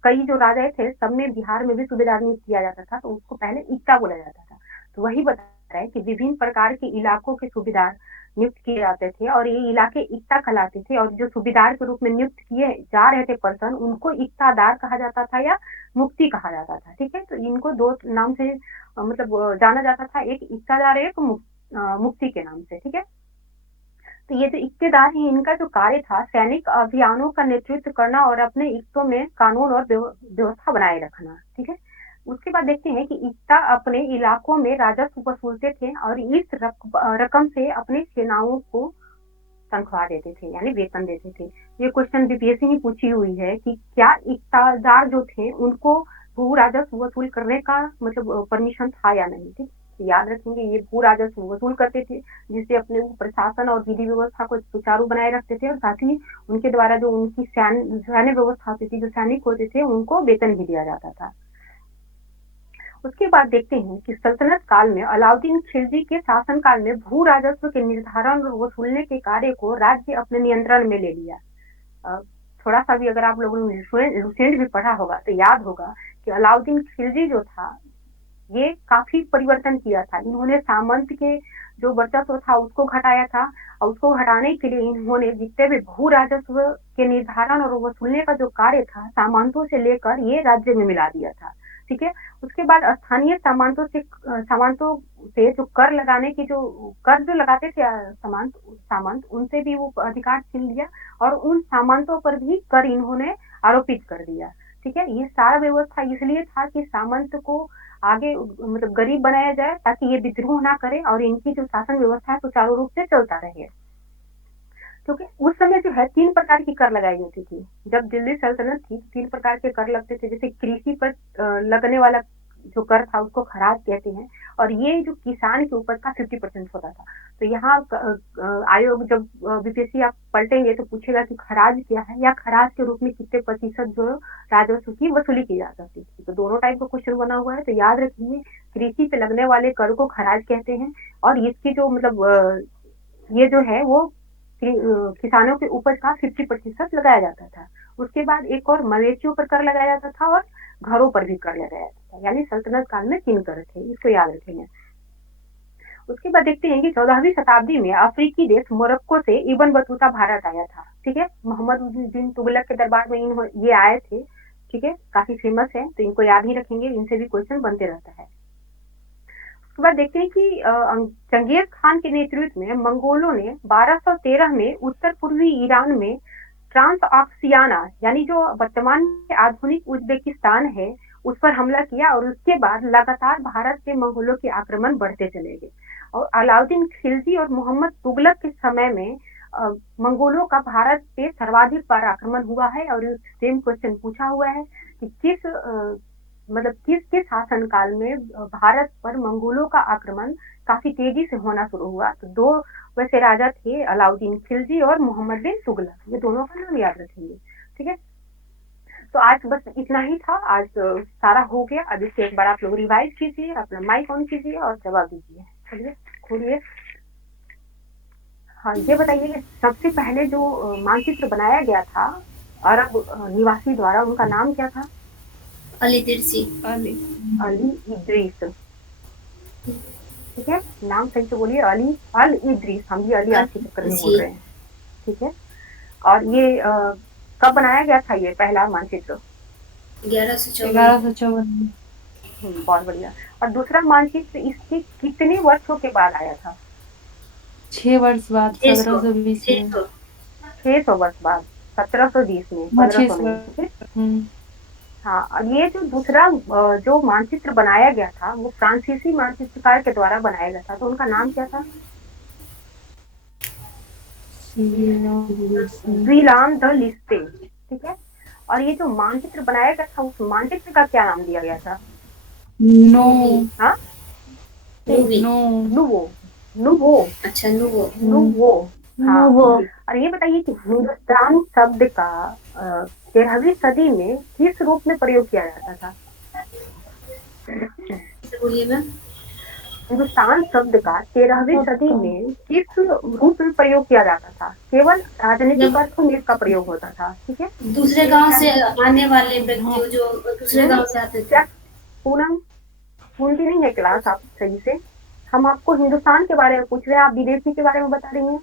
कई जो राजा थे सब में बिहार में भी सूबेदार नियुक्त किया जाता था, तो उसको पहले इक्ता बोला जाता था। तो वही बता रहा है कि विभिन्न प्रकार के इलाकों के सूबेदार नियुक्त किए जाते थे और ये इलाके इक्ता कहलाते थे। और जो सूबेदार के रूप में नियुक्त किए जा रहे थे पर्सन उनको इक्तादार कहा जाता था या मुफ्ती कहा जाता था। ठीक है, तो इनको दो नाम से मतलब जाना जाता था, एक इक्तादार एक मुफ्ती के नाम से। ठीक है, तो ये जो इक्तेदार है इनका जो कार्य था सैनिक अभियानों का नेतृत्व करना और अपने इक्तों में कानून और व्यवस्था बनाए रखना। ठीक है, उसके बाद देखते हैं कि इक्ता अपने इलाकों में राजस्व वसूलते थे और इस रकम से अपने सेनाओं को तनख्वाह देते थे यानी वेतन देते थे। ये क्वेश्चन बीपीएससी ने पूछी हुई है कि क्या इक्तादार जो थे उनको भू राजस्व वसूल करने का मतलब परमिशन था या नहीं। ठीक, याद रखेंगे ये भू राजस्व वसूल करते थे जिससे अपने प्रशासन और विधि व्यवस्था को सुचारू बनाए रखते थे और साथ ही उनके द्वारा जो उनकी सैन्य व्यवस्था होती थी, जो सैनिक होते थे उनको वेतन भी दिया जाता था। उसके बाद देखते हैं कि सल्तनत काल में अलाउद्दीन खिलजी के शासन काल में भू राजस्व के निर्धारण और वसूलने के कार्य को राज्य अपने नियंत्रण में ले लिया। अ, थोड़ा सा भी अगर आप लोगों ने लुसेंट भी पढ़ा होगा तो याद होगा कि अलाउद्दीन खिलजी जो था ये काफी परिवर्तन किया था। इन्होंने सामंत के जो वर्चस्व था उसको घटाया था, और उसको घटाने के लिए इन्होंने जितने भी भू राजस्व के निर्धारण और वसूलने का जो कार्य था सामंतों से लेकर ये राज्य में मिला दिया था। ठीक है। उसके बाद स्थानीय सामंतों से जो कर लगाने की जो कर जो लगाते थे सामंत उनसे भी वो अधिकार छीन लिया, और उन सामंतों पर भी कर इन्होंने आरोपित कर दिया। ठीक है। ये सारा व्यवस्था इसलिए था कि सामंत को आगे मतलब गरीब बनाया जाए ताकि ये विद्रोह ना करें और इनकी जो शासन व्यवस्था है सुचारू रूप से चलता रहे। क्योंकि उस समय जो है 3 प्रकार की कर लगाई जाती थी। जब दिल्ली सल्तनत थी 3 प्रकार के कर लगते थे। जैसे कृषि पर लगने वाला जो कर था उसको खराज कहते हैं, और ये जो किसान के ऊपर का 50% होता था। तो यहाँ आयोग जब बीपीएससी आप पलटेंगे तो पूछेगा कि खराज क्या है, या खराज के रूप में कितने प्रतिशत जो राजस्व की वसूली की जा सकती थी। तो दोनों टाइप का क्वेश्चन बना हुआ है, तो याद रखिए कृषि पे लगने वाले कर को खराज कहते हैं, और इसकी जो मतलब ये जो है वो किसानों के उपज का 50% लगाया जाता था। उसके बाद एक और मवेशियों पर कर लगाया जाता था, और घरों पर भी कर लगाया जाता था। यानी सल्तनत काल में 3 कर थे, इसको याद रखेंगे। उसके बाद देखते हैं कि 14वीं शताब्दी में अफ्रीकी देश मोरक्को से इब्न बतूता भारत आया था। ठीक है। मोहम्मद बिन तुगलक के दरबार में ये आए थे। ठीक है। काफी फेमस है, तो इनको याद ही रखेंगे, इनसे भी क्वेश्चन बनते रहता है। उसके बाद देखते हैं कि चंगेज खान के नेतृत्व में मंगोलों ने 1213 में उत्तर पूर्वी ईरान में ट्रांसऑक्सियाना यानी जो वर्तमान में आधुनिक उज्बेकिस्तान है उस पर हमला किया, और उसके बाद लगातार भारत से मंगोलों के आक्रमण बढ़ते चले गए। और अलाउद्दीन खिलजी और मोहम्मद तुगलक के समय में मंगोलों का भारत पे सर्वाधिक बार आक्रमण हुआ है। और सेम क्वेश्चन पूछा हुआ है कि किसके शासन काल में भारत पर मंगोलों का आक्रमण काफी तेजी से होना शुरू हुआ। तो 2 वैसे राजा थे, अलाउद्दीन खिलजी और मोहम्मद बिन तुगलक, ये दोनों का नाम याद रखेंगे। ठीक है। तो आज बस इतना ही था, आज सारा हो गया। अब इससे एक बार आप लोग रिवाइज कीजिए, अपना माइक ऑन कीजिए और जवाब दीजिए। चलिए खोलिए। हाँ, ये बताइए कि सबसे पहले जो मानचित्र बनाया गया था अरब निवासी द्वारा, उनका नाम क्या था? अली तिरसी। अली इद्रीस। ठीक है। नाम सही से बोलिए, अल इद्रीस। हम भी अली आज के चक्कर में बोल रहे हैं। ठीक है। और ये कब बनाया गया था ये पहला मानचित्र? 1154। बहुत बढ़िया। और दूसरा मानचित्र इसके कितने वर्षों के बाद आया था? 6 वर्ष बाद 1720 में। 600 वर्ष बाद 1720 में, 1500 नहीं। ठीक है। हाँ, और ये जो दूसरा जो मानचित्र बनाया गया था वो फ्रांसीसी मानचित्रकार के द्वारा बनाया गया था, तो उनका नाम क्या था? विलाम द लिस्टे। ठीक है। और ये जो मानचित्र बनाया गया था उस मानचित्र का क्या नाम दिया गया था? हाँ, नुवो। अच्छा, नुवो। हाँ। और ये बताइए कि हिंदुस्तान शब्द का 13वीं सदी में किस रूप में प्रयोग किया जाता था? बोलिए मैम। हिंदुस्तान शब्द का 13वीं सदी में किस रूप में प्रयोग किया जाता था? केवल राजनीतिक अर्थों में इसका प्रयोग होता था। ठीक है। दूसरे गांव से आने वाले व्यक्ति जो दूसरे गांव से आते थे। पूनम सुनती नहीं है क्लास आप सही से? हम आपको हिंदुस्तान के बारे में पूछ रहे हैं, आप विदेशी के बारे में बता रही हैं।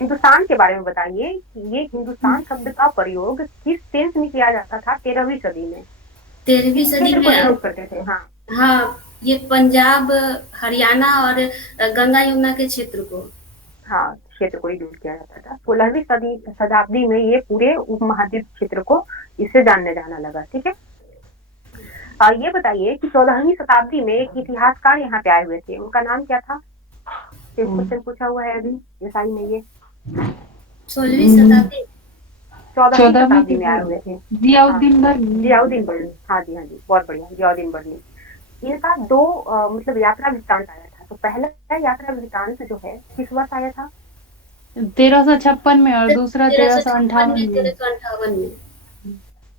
हिंदुस्तान के बारे में बताइए कि ये हिंदुस्तान शब्द का प्रयोग किस टेंस में किया जाता था 13वीं सदी में? 13वीं सदी में प्रयोग करते थे। हाँ हाँ, ये पंजाब, हरियाणा और गंगा यमुना के क्षेत्र को, हाँ, क्षेत्र को ही यूज किया जाता था। 16वीं शताब्दी में ये पूरे उपमहाद्वीप क्षेत्र को इससे जानने जाना लगा। ठीक है। ये बताइए कि 14वीं शताब्दी में एक इतिहासकार यहाँ पे आए हुए थे, उनका नाम क्या था? क्वेश्चन पूछा हुआ है अभी ईसाई में। ये 16वीं शताब्दी 14वीं शताब्दी में आए हुए थे। जियाउद्दीन बर्नी। हाँ जी, बहुत बढ़िया, जियाउद्दीन बर्नी। इनका 2 मतलब यात्रा वृत्तांत आया था। तो पहला यात्रा वृत्तांत जो है किस वर्ष आया था? 1356 में, और दूसरा 1358 में।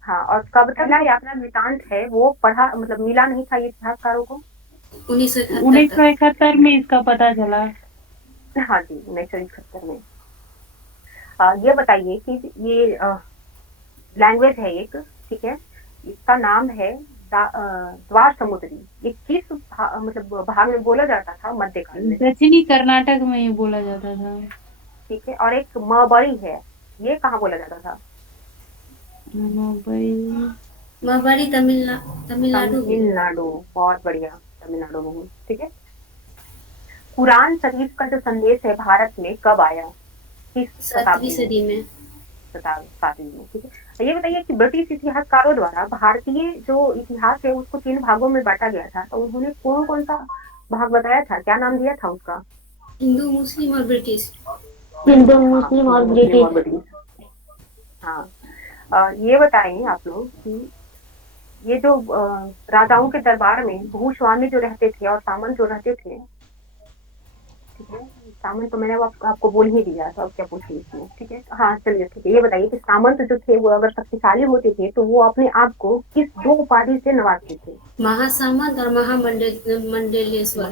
हाँ, और कब तक ना यात्रा वृतांत है वो पढ़ा, मतलब मिला नहीं था ये इतिहासकारों को। 1971 तक। 1971 में इसका पता चला। हाँ जी, 1971 में। ये बताइए कि ये लैंग्वेज है एक, ठीक है, इसका नाम है द्वार समुद्री। ये किस मतलब भाग में बोला जाता था मध्यकाल में? दक्षिणी कर्नाटक में ये बोला जाता था। ठीक है, और एक मबड़ी है, ये कहाँ बोला जाता था? मुंबई। महाबरी तमिलनाडु में। तमिलनाडु, बहुत बढ़िया, तमिलनाडु में हूँ, ठीक है। कुरान शरीफ का जो संदेश है भारत में कब आया, किस 7वीं शताब्दी में? सदी में। 7वीं में, ठीक है। ये बताइए कि ब्रिटिश इतिहासकारों द्वारा भारतीय जो इतिहास है उसको 3 भागों में बांटा गया था, तो उन्होंने कौन कौन सा भाग बताया था, क्या नाम दिया था उसका? हिंदू, मुस्लिम और ब्रिटिश। हिंदू, मुस्लिम और ब्रिटिश। हाँ, ये बताएं आप लोग कि ये जो राजाओं के दरबार में भूस्वामी जो रहते थे और सामंत जो रहते थे, ठीक है, सामंत तो मैंने आपको बोल ही दिया, तो अब क्या पूछिए इसमें, ठीक है। हाँ चलिए, ठीक है। ये बताइए कि सामंत जो थे वो अगर शक्तिशाली होते थे तो वो अपने आप को किस 2 उपाधि से नवाजते थे? महासामंत और मंडलेश्वर।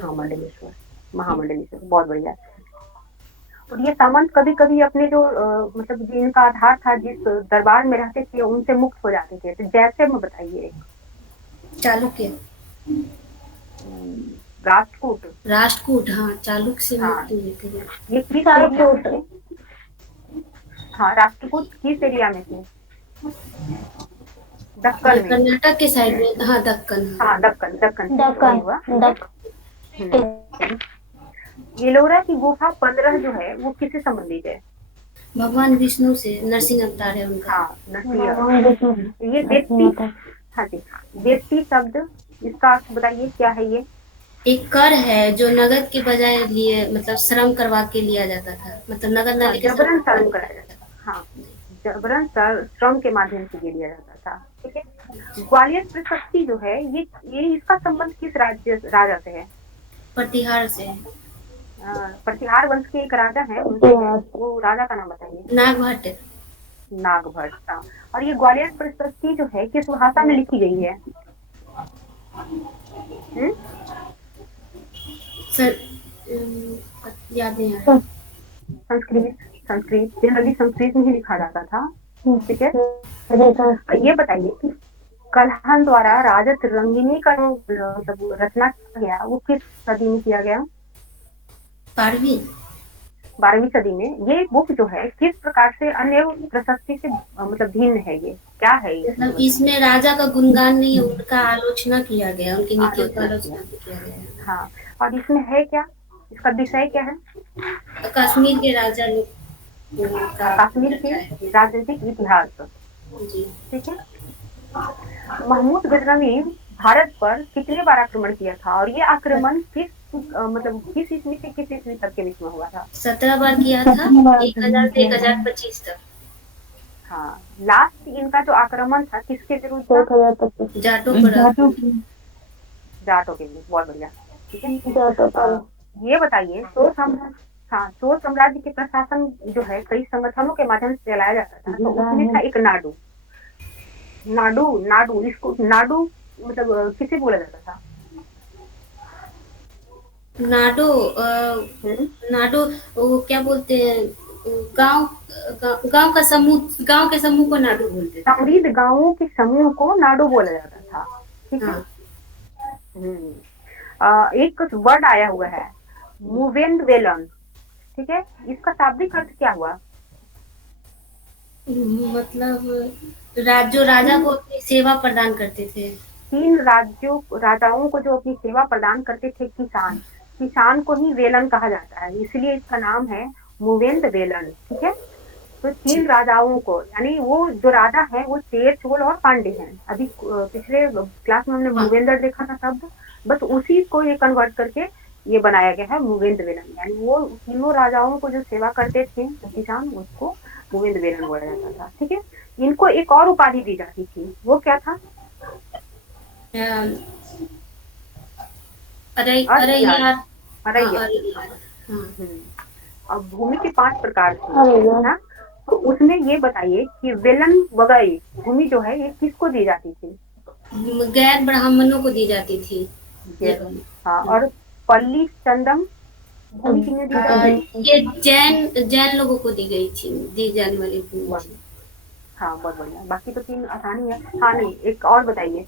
महामंडलेश्वर, बहुत बढ़िया। और ये सामंत कभी कभी अपने जो मतलब जिनका आधार था, जिस दरबार में रहते थे उनसे मुक्त हो जाते थे, तो जैसे में बताइए। चालुक्य। राष्ट्रकूट। राष्ट्रकूट, हाँ, चालुक्य से मुक्त हुए थे। ये किस एरिया में थे? हाँ, राष्ट्रकूट किस एरिया में थे? दक्कन में। कर्नाटक के साइड में, हाँ, दक्कन। हाँ, दक्कन हुआ। एलोरा की गुफा 15 जो है वो किससे संबंधित है? भगवान विष्णु से, नरसिंह अवतार है उनका। हाँ, नरसिंह। ये देवती, हाँ जी, देवती शब्द इसका अर्थ बताइए क्या है? ये एक कर है जो नगद के बजाय लिए, मतलब श्रम करवा के लिया जाता था, मतलब नगद न लेके जबरन श्रम कराया जाता था। हाँ, जबरन श्रम के माध्यम से ये लिया जाता था, ठीक है। ग्वालियर प्रशस्ति जो है ये इसका संबंध किस राजा से है? प्रतिहार से। प्रतिहार वंश के एक राजा है, वो राजा का नाम बताइए। नागभट्ट। नागभट्ट। और ये ग्वालियर प्रशस्ति जो है किस भाषा में लिखी गई है? याद नहीं आ रहा। संस्कृत जनरली संस्कृत में ही लिखा जाता था, ठीक है। ये बताइए कि कल्हन द्वारा राजत रंगिनी का मतलब रचना किया गया वो किस सदी में किया गया? 12वीं सदी में। ये बुक जो है किस प्रकार से अन्य प्रशस्ति से मतलब भिन्न है, ये क्या है? ये मतलब इसमें राजा का गुणगान नहीं, उनका आलोचना किया गया, उनकी नीतियों का आलोचना किया गया। हाँ, और इसमें है क्या, इसका विषय क्या है? कश्मीर के राजा लोग, कश्मीर के राजनीतिक इतिहास, ठीक है। महमूद गजनवी भारत पर कितने बार आक्रमण किया था, और ये आक्रमण किस मतलब किस ईस्वी से किस ईस्वी तक के बीच में हुआ था? 17 बार किया था, 1000 से 1025 तक। हाँ, लास्ट इनका जो आक्रमण था किसके विरुद्ध था? जाटों पर। जाटों के लिए, बहुत बढ़िया, ठीक है। ये बताइए चोल साम्राज्य के प्रशासन जो है कई संगठनों के माध्यम से चलाया जाता था, तो उसमें था एक नाडू इसको नाडू मतलब किसे बोला जाता था? नाडो वो क्या बोलते हैं, गांव के समूह को नाडू बोलते थे। समृद्ध गांवों के समूह को नाडू बोला जाता था, ठीक है। एक वर्ड आया हुआ है मूवेंद वेलन, ठीक है, इसका शाब्दिक अर्थ क्या हुआ? मतलब जो राजा को अपनी सेवा प्रदान करते थे। 3 राजाओं को जो अपनी सेवा प्रदान करते थे, किसान को ही वेलन कहा जाता है, इसलिए इसका नाम है मूवेंद वेलन, ठीक है। तो 3 राजाओं को, यानी वो जो राजा है वो चेर, चोल और पांडे हैं। अभी पिछले क्लास में हमने मूवेंद्र देखा था शब्द, बस उसी को ये कन्वर्ट करके ये बनाया गया है मूवेंद वेलन, यानी वो तीनों राजाओं को जो सेवा करते थे किसान, उसको मूवेंद वेलन बोला जाता था, ठीक है। इनको एक और उपाधि दी जाती थी, वो क्या था? अब भूमि के 5 प्रकार थे ना, तो उसमें ये बताइए कि वेलन वगैरह भूमि जो है ये किसको दी जाती थी? गैर ब्राह्मणों को दी जाती थी ये ये वाली। हाँ, और पल्ली चंदम भूमि किन्हें दी आ, जाती थी? ये जैन जैन लोगों को दी गई थी, दी जाने वाली भूमि बहुत- थी। हाँ बहुत बढ़िया, बाकी तो 3 आसानी है। हाँ नहीं, एक और बताइए,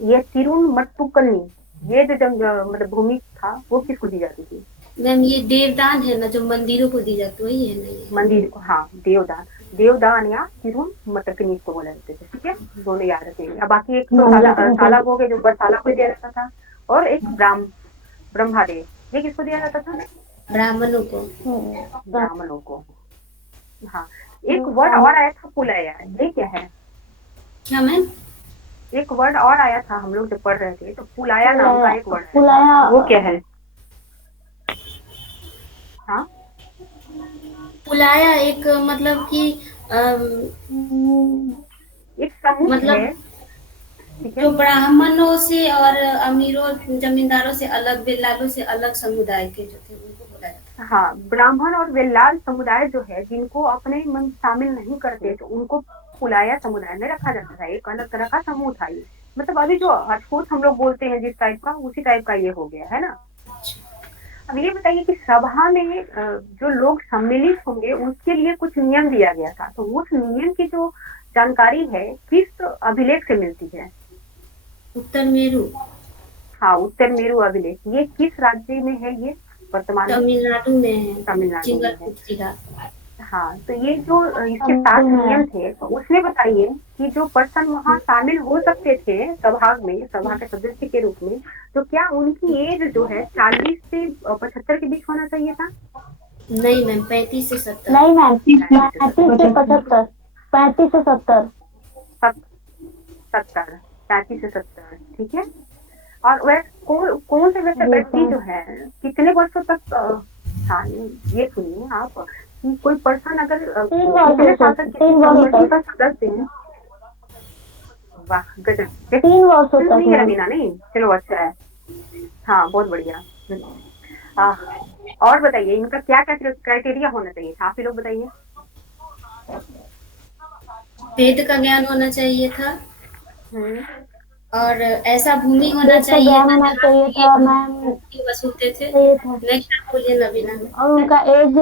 ये तिरुमट्टुकल्ली, ये जो मतलब भूमि था वो किसको दी जाती थी? मैम ये देवदान है ना, जो मंदिरों को दी जाती, वही है ना ये? मंदिर को, हाँ देवदान, देवदान या तिरुमट्टकनी को बोला जाते थे। ठीक है, दोनों याद रखेंगे। अब बाकी एक तो साला हो गए, जो बरसाला को दिया जाता था, और एक ब्रह्मादेव, ये किसको दिया जाता था? ब्राह्मणों को। ब्राह्मणों को। हाँ, एक वर्ड और आया था पुलैया, ये क्या है? क्या मैम? एक वर्ड और आया था, हम लोग जब पढ़ रहे थे तो पुलाया नाम का एक वर्ड आया था, पुलाया वो क्या है? हाँ, पुलाया एक मतलब कि एक समूह है। मतलब ठीक है, जो ब्राह्मणों से और अमीरों जमींदारों से अलग, बेलालों से अलग समुदाय के जो थे उनको बोला जाता हाँ, ब्राह्मण और वेल्लाल समुदाय जो है, जिनको अपने मन शामिल नहीं करते तो उनको पुलाया समुदाय में रखा जाता था। एक अलग तरह का समूह था ये, मतलब अभी जो अछूत हम लोग बोलते हैं जिस टाइप का, उसी टाइप का ये हो गया है ना। अब ये बताइए कि सभा में जो लोग सम्मिलित होंगे उसके लिए कुछ नियम दिया गया था, तो उस नियम की जो जानकारी है किस अभिलेख से मिलती है? उत्तर मेरू, हाँ, उत्तर मेरु अभिलेख, ये किस राज्य में है ये वर्तमान में? तमिलनाडु में है, तमिलनाडु में है। चिंगलपूर जिला। हाँ, तो ये जो इसके 7 नियम थे, तो उसमें बताइए कि जो पर्सन वहाँ शामिल हो सकते थे सभा में, सभा के सदस्य के रूप में, तो क्या उनकी एज जो है 40 से 75 के बीच होना चाहिए था? नहीं मैम, 35 से 70। नहीं मैम, 35 से 75, 35 से 70। 70, 35 से 70, ठीक है। और वह कौन से वैसे व्यक्ति जो है कितने वर्षों तक हाँ, ये सुनिए आप कि कोई पर्सन अगर कितने साल तक कमेटी का सदस्य है? वाह गजब, 3 वर्षों तक नहीं है रवीना, नहीं चलो अच्छा है, हाँ बहुत बढ़िया। और बताइए इनका क्या क्या क्राइटेरिया होना चाहिए था, आप ही लोग बताइए। वेद का ज्ञान होना चाहिए था, हम्म, और ऐसा भूमि होना वेद का चाहिए ज्ञान था होना जहाँ चाहिए पे था मैम, ये वसूलते थे। चाहिए था। नेक्स्ट आप बोलिए नवीना। और उनका एज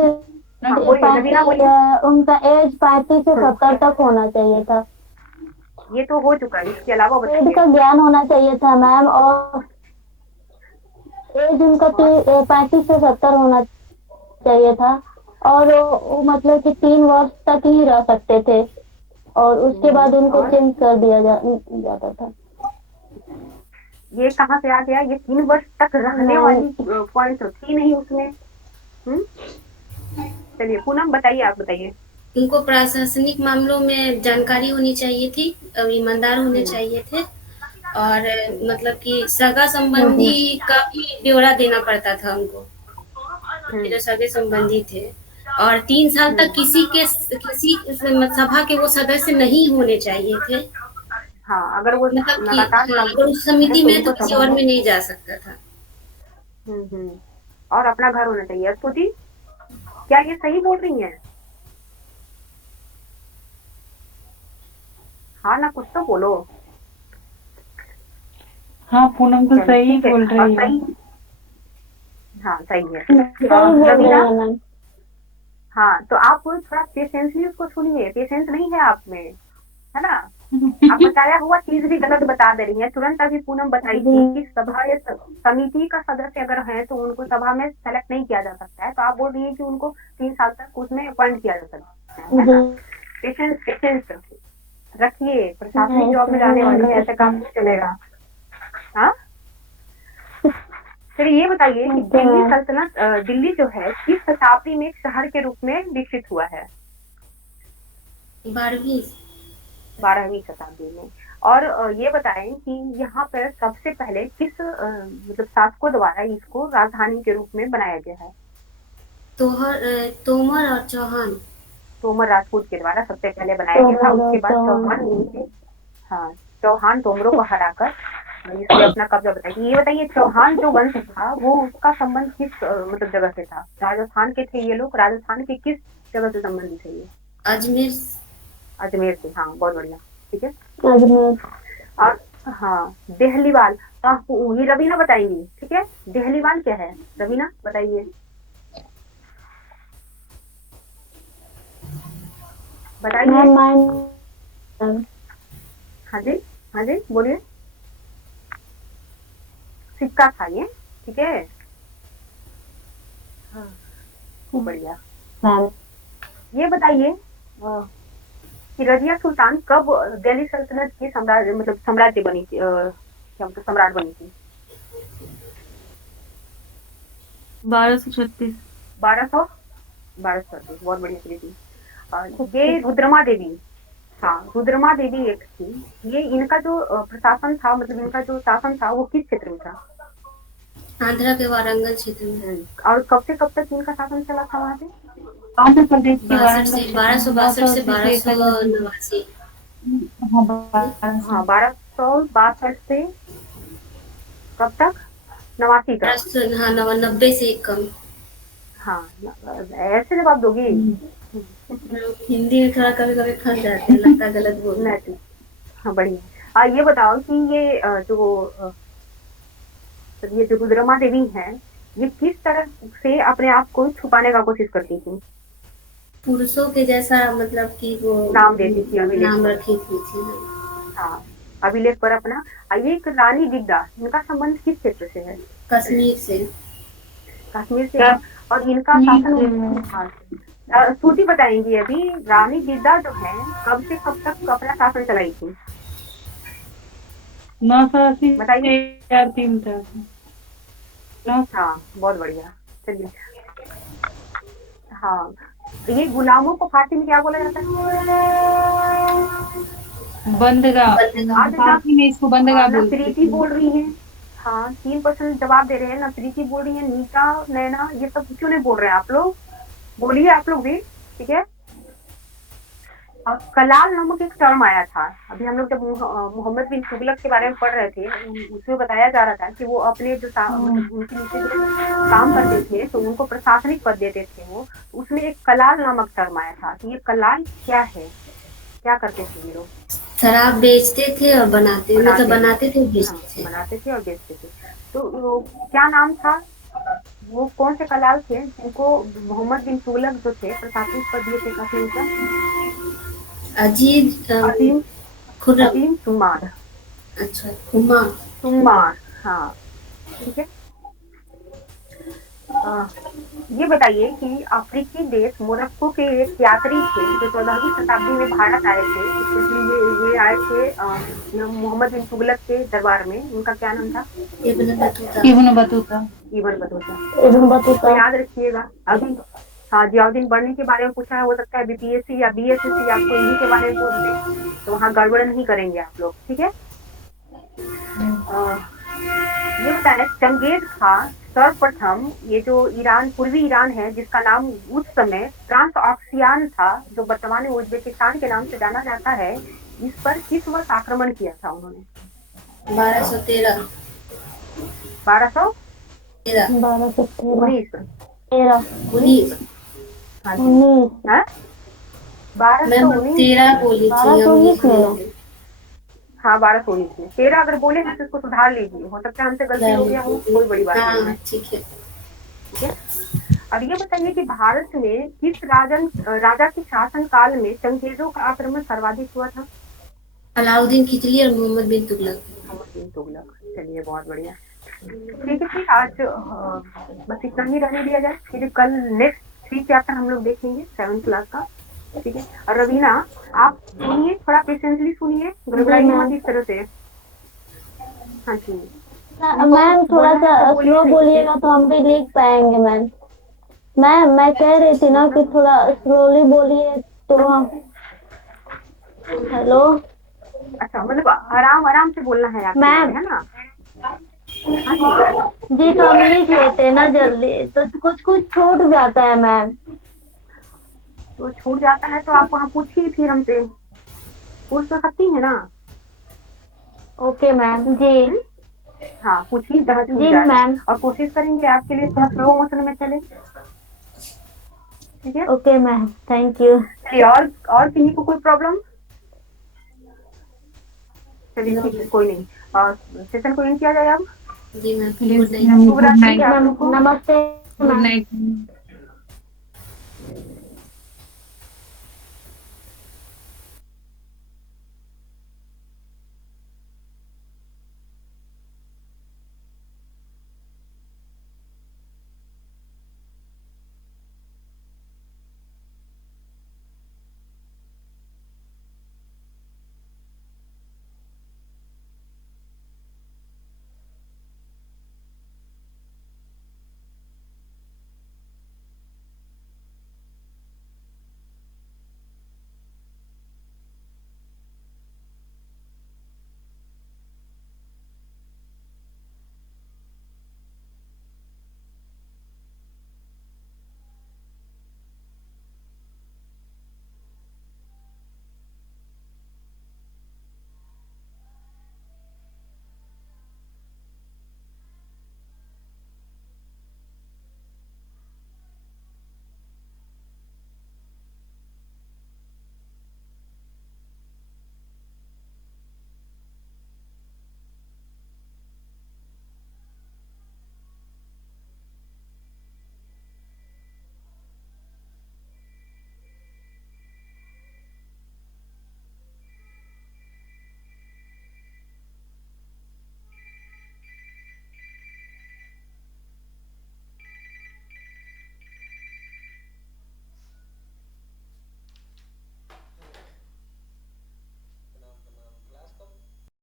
हाँ बोलिए नवीना बोलिए। उनका एज 35 से 70 तक होना चाहिए था। ये तो हो चुका है, इसके अलावा वेद बताइए। का ज्ञान होना चाहिए था मैम, और एज उनका 35 से 70 होना चाहिए था, और वो मतलब कि 3 वर्ष तक ही रह सकते थे, और उसके बाद उनको और चेंज कर दिया जाता था। ये कहाँ से आ गया, ये 3 वर्ष तक रहने वाली पॉइंट तो थी नहीं उसमें। चलिए पूनम बताइए, आप बताइए। उनको प्रशासनिक मामलों में जानकारी होनी चाहिए थी, ईमानदार होने चाहिए थे, और मतलब कि सगा संबंधी का भी ब्यौरा देना पड़ता था उनको, जो सगे संबंधी थे। और 3 साल तक किसी सभा के वो सदस्य नहीं होने चाहिए थे, हाँ, अगर वो मतलब कि लगातार हाँ, अगर उस समिति में तो किसी और में नहीं जा सकता था। और अपना घर होना चाहिए। स्तुति, क्या ये सही बोल रही हैं? हाँ ना, कुछ तो बोलो। हाँ पूनम तो सही बोल रही है। हाँ सही है रवीना। हाँ, तो आप थोड़ा पेशेंसली उसको सुनिए, पेशेंस नहीं है आप में, है ना। आप बताया हुआ चीज भी गलत बता दे रही है। तुरंत अभी पूनम बताई थी कि सभा या समिति का सदस्य अगर है तो उनको सभा में सेलेक्ट नहीं किया जा सकता है, तो आप बोल रही है कि उनको 3 साल तक उसमें अपॉइंट किया जा सकता है ना। पेशेंस रखिए, प्रशासनिक जॉब में जाने वाली है, ऐसे काम नहीं चलेगा। हाँ, फिर ये बताइए कि दिल्ली सल्तनत, दिल्ली जो है किस शताब्दी में एक शहर के रूप में विकसित हुआ है? 12वीं शताब्दी में। और ये बताएं कि यहाँ पर सबसे पहले किस मतलब शासकों द्वारा इसको राजधानी के रूप में बनाया गया है? तोमर और चौहान। तोमर राजपूत के द्वारा सबसे पहले बनाया गया था। उसके बाद चौहान, हाँ चौहान तोमरों को हराकर इससे अपना कब्जा बताया। ये बताइए चौहान जो वंश था वो उसका संबंध किस मतलब जगह से था? राजस्थान के थे ये लोग, राजस्थान के किस जगह से संबंधित है ये? अजमेर। अजमेर से, हाँ बहुत बढ़िया। ठीक है। अजमेर। और हाँ, देहलीवाल, ये रवीना बताएंगी। ठीक है, देहलीवाल क्या है, रवीना बताइए। बताइए। मैम मैम हाँ जी, हाँ जी बोलिए। सिक्का था ये। ठीक है। हाँ, बढ़िया। मैम ये बताइए कि रजिया सुल्तान कब दिल्ली सल्तनत की सम्राट, मतलब साम्राज्य बनी थी, क्या मतलब सम्राट बनी थी। 1236। 1200, 1236, बहुत बढ़िया चली थी। ये रुद्रमा देवी, हाँ रुद्रमा देवी एक थी। ये इनका जो प्रशासन था, मतलब इनका जो शासन था वो किस क्षेत्र में था। आंध्रा के वारंगल क्षेत्र में। और कब से कब तक इनका शासन चला था वहाँ पे। आंध्र प्रदेश के 62 वारंगल से क्षेत्र में 1262 से 1280 1289। हाँ हाँ, 1262 से कब तक, 89 तक। 1200, हाँ 90 से कम। हाँ, ऐसे जवाब दोगी। हिंदी में थोड़ा कभी कभी फंस जाते हैं, लगता है गलत बोल रहे हैं। नहीं, हाँ बढ़िया। ये बताओ कि ये जो रुद्रमा देवी है, ये किस तरह से अपने आप को छुपाने का कोशिश करती थी। पुरुषों के जैसा, मतलब कि वो नाम देती थी अभिलेख नाम पर। रखी थी। हाँ, अभिलेख पर अपना। ये एक रानी गिद्दा, इनका संबंध किस क्षेत्र से है। कश्मीर से। कश्मीर से है। और इनका शासन, हाँ श्रुति बताएंगी अभी। रानी गिद्दा जो है कब से कब तक अपना शासन चलाई थी। 980 बताइए। से 1003 तक। हाँ बहुत बढ़िया। चलिए। हाँ, ये गुलामों को फारसी में क्या बोला जाता है। बंदगा, आज ना, फारसी में इसको बंदगा हाँ ना बोलते प्रीति हैं। बोल रही है। हाँ 3% जवाब दे रहे हैं ना, प्रीति बोल रही है, नीता, नैना, ये सब क्यों नहीं बोल रहे हैं आप लोग, बोलिए आप लोग भी। ठीक है। और कलाल नामक एक टर्म आया था, अभी हम लोग जब मोहम्मद बिन तुगलक के बारे में पढ़ रहे थे, उसमें बताया जा रहा था कि वो अपने जो मतलब उनके नीचे जो काम करते थे तो उनको प्रशासनिक पद देते थे वो, उसमें एक कलाल नामक टर्म आया था। तो ये कलाल क्या है, क्या करते थे ये लोग। शराब बेचते थे और मतलब बनाते थे और हाँ, बेचते थे। बनाते थे और बेचते थे। तो क्या नाम था, वो कौन से कलाल थे जिनको मोहम्मद बिन तुगलक जो थे प्रशासनिक पद दिए थे कश्मीर का। अजीज अजीम, खुर्रम। अजीम सुमार। अच्छा, हुमा। सुमार, हाँ। ठीक है। ये बताइए कि अफ्रीकी देश मोरक्को के एक यात्री थे जो 14वीं शताब्दी में भारत आए थे, स्पेशली ये आए थे मोहम्मद बिन तुगलक के दरबार में। उनका क्या नाम था। Ibn Battuta. Ibn Battuta. Ibn Battuta. Ibn तो बतूता। याद रखिएगा अभी। हाँ, जियाउद्दीन बर्नी के बारे में पूछा है, हो सकता है बीपीएससी या बीएसएससी आपको इन्हीं के बारे में पूछ दे, तो वहाँ गड़बड़ नहीं करेंगे आप लोग। ठीक है। ये बताएं, चंगेज खां सर्वप्रथम, ये जो ईरान, पूर्वी ईरान है जिसका नाम उस समय ट्रांस ऑक्सियान था, जो वर्तमान में उज्बेकिस्तान के नाम से जाना जाता है, इस पर किस वर्ष आक्रमण किया था उन्होंने। 1213। 1200, 1213। 19, 19। हाँ जी, 19। हाँ मैम 1219। 13 बोली थी, हम ये 1219 में। हाँ 1219 में। 13 अगर बोले हैं तो इसको सुधार लीजिए, हो सकता है हमसे गलती हो गया हो, कोई बड़ी बात नहीं हाँ है। ठीक है। ठीक है। अब ये बताइए कि भारत में किस राजा के शासन काल में चंगेजों का आक्रमण सर्वाधिक हुआ था। अलाउद्दीन खिलजी और मोहम्मद बिन तुगलक। मोहम्मद बिन तुगलक। चलिए बहुत बढ़िया। ठीक है, फिर आज बस इतना ही रहने दिया जाए, फिर कल नेक्स्ट 3 चैप्टर हम लोग देखेंगे 7th क्लास का। ठीक है। और रवीना, आप सुनिए, थोड़ा पेशेंटली सुनिए, गड़बड़ाइए मत इस तरह से। हाँ जी, मैम थोड़ा सा बोलिए स्लो नहीं बोलिएगा तो हम भी लिख पाएंगे मैम। मैम मैं कह रही थी ना कि थोड़ा स्लोली बोलिए तो हम। हेलो अच्छा, मतलब आराम आराम से बोलना है आपके मैम। लिए, है ना। हाँ जी, जी तो हम लिख लेते हैं ना जल्दी, तो कुछ कुछ छूट जाता है मैम। तो छूट जाता है तो आप वहाँ पूछिए, फिर हमसे पूछ तो सकती है ना। ओके मैम जी। हाँ पूछिए जहाँ छूट जी जाए, मैम। और कोशिश करेंगे आपके लिए थोड़ा स्लो मोशन में चले। ठीक है। Okay ma'am, thank you. चलिए, और किन्हीं को कोई प्रॉब्लम? चलिए ठीक है, कोई नहीं, सेशन को एंड किया जाए अब। जी मैम, चलिए गुड नाइट। मैम, शुभ गुड रात्रि नाइट। आप लोग को। नमस्ते गुड मैम। नाइट।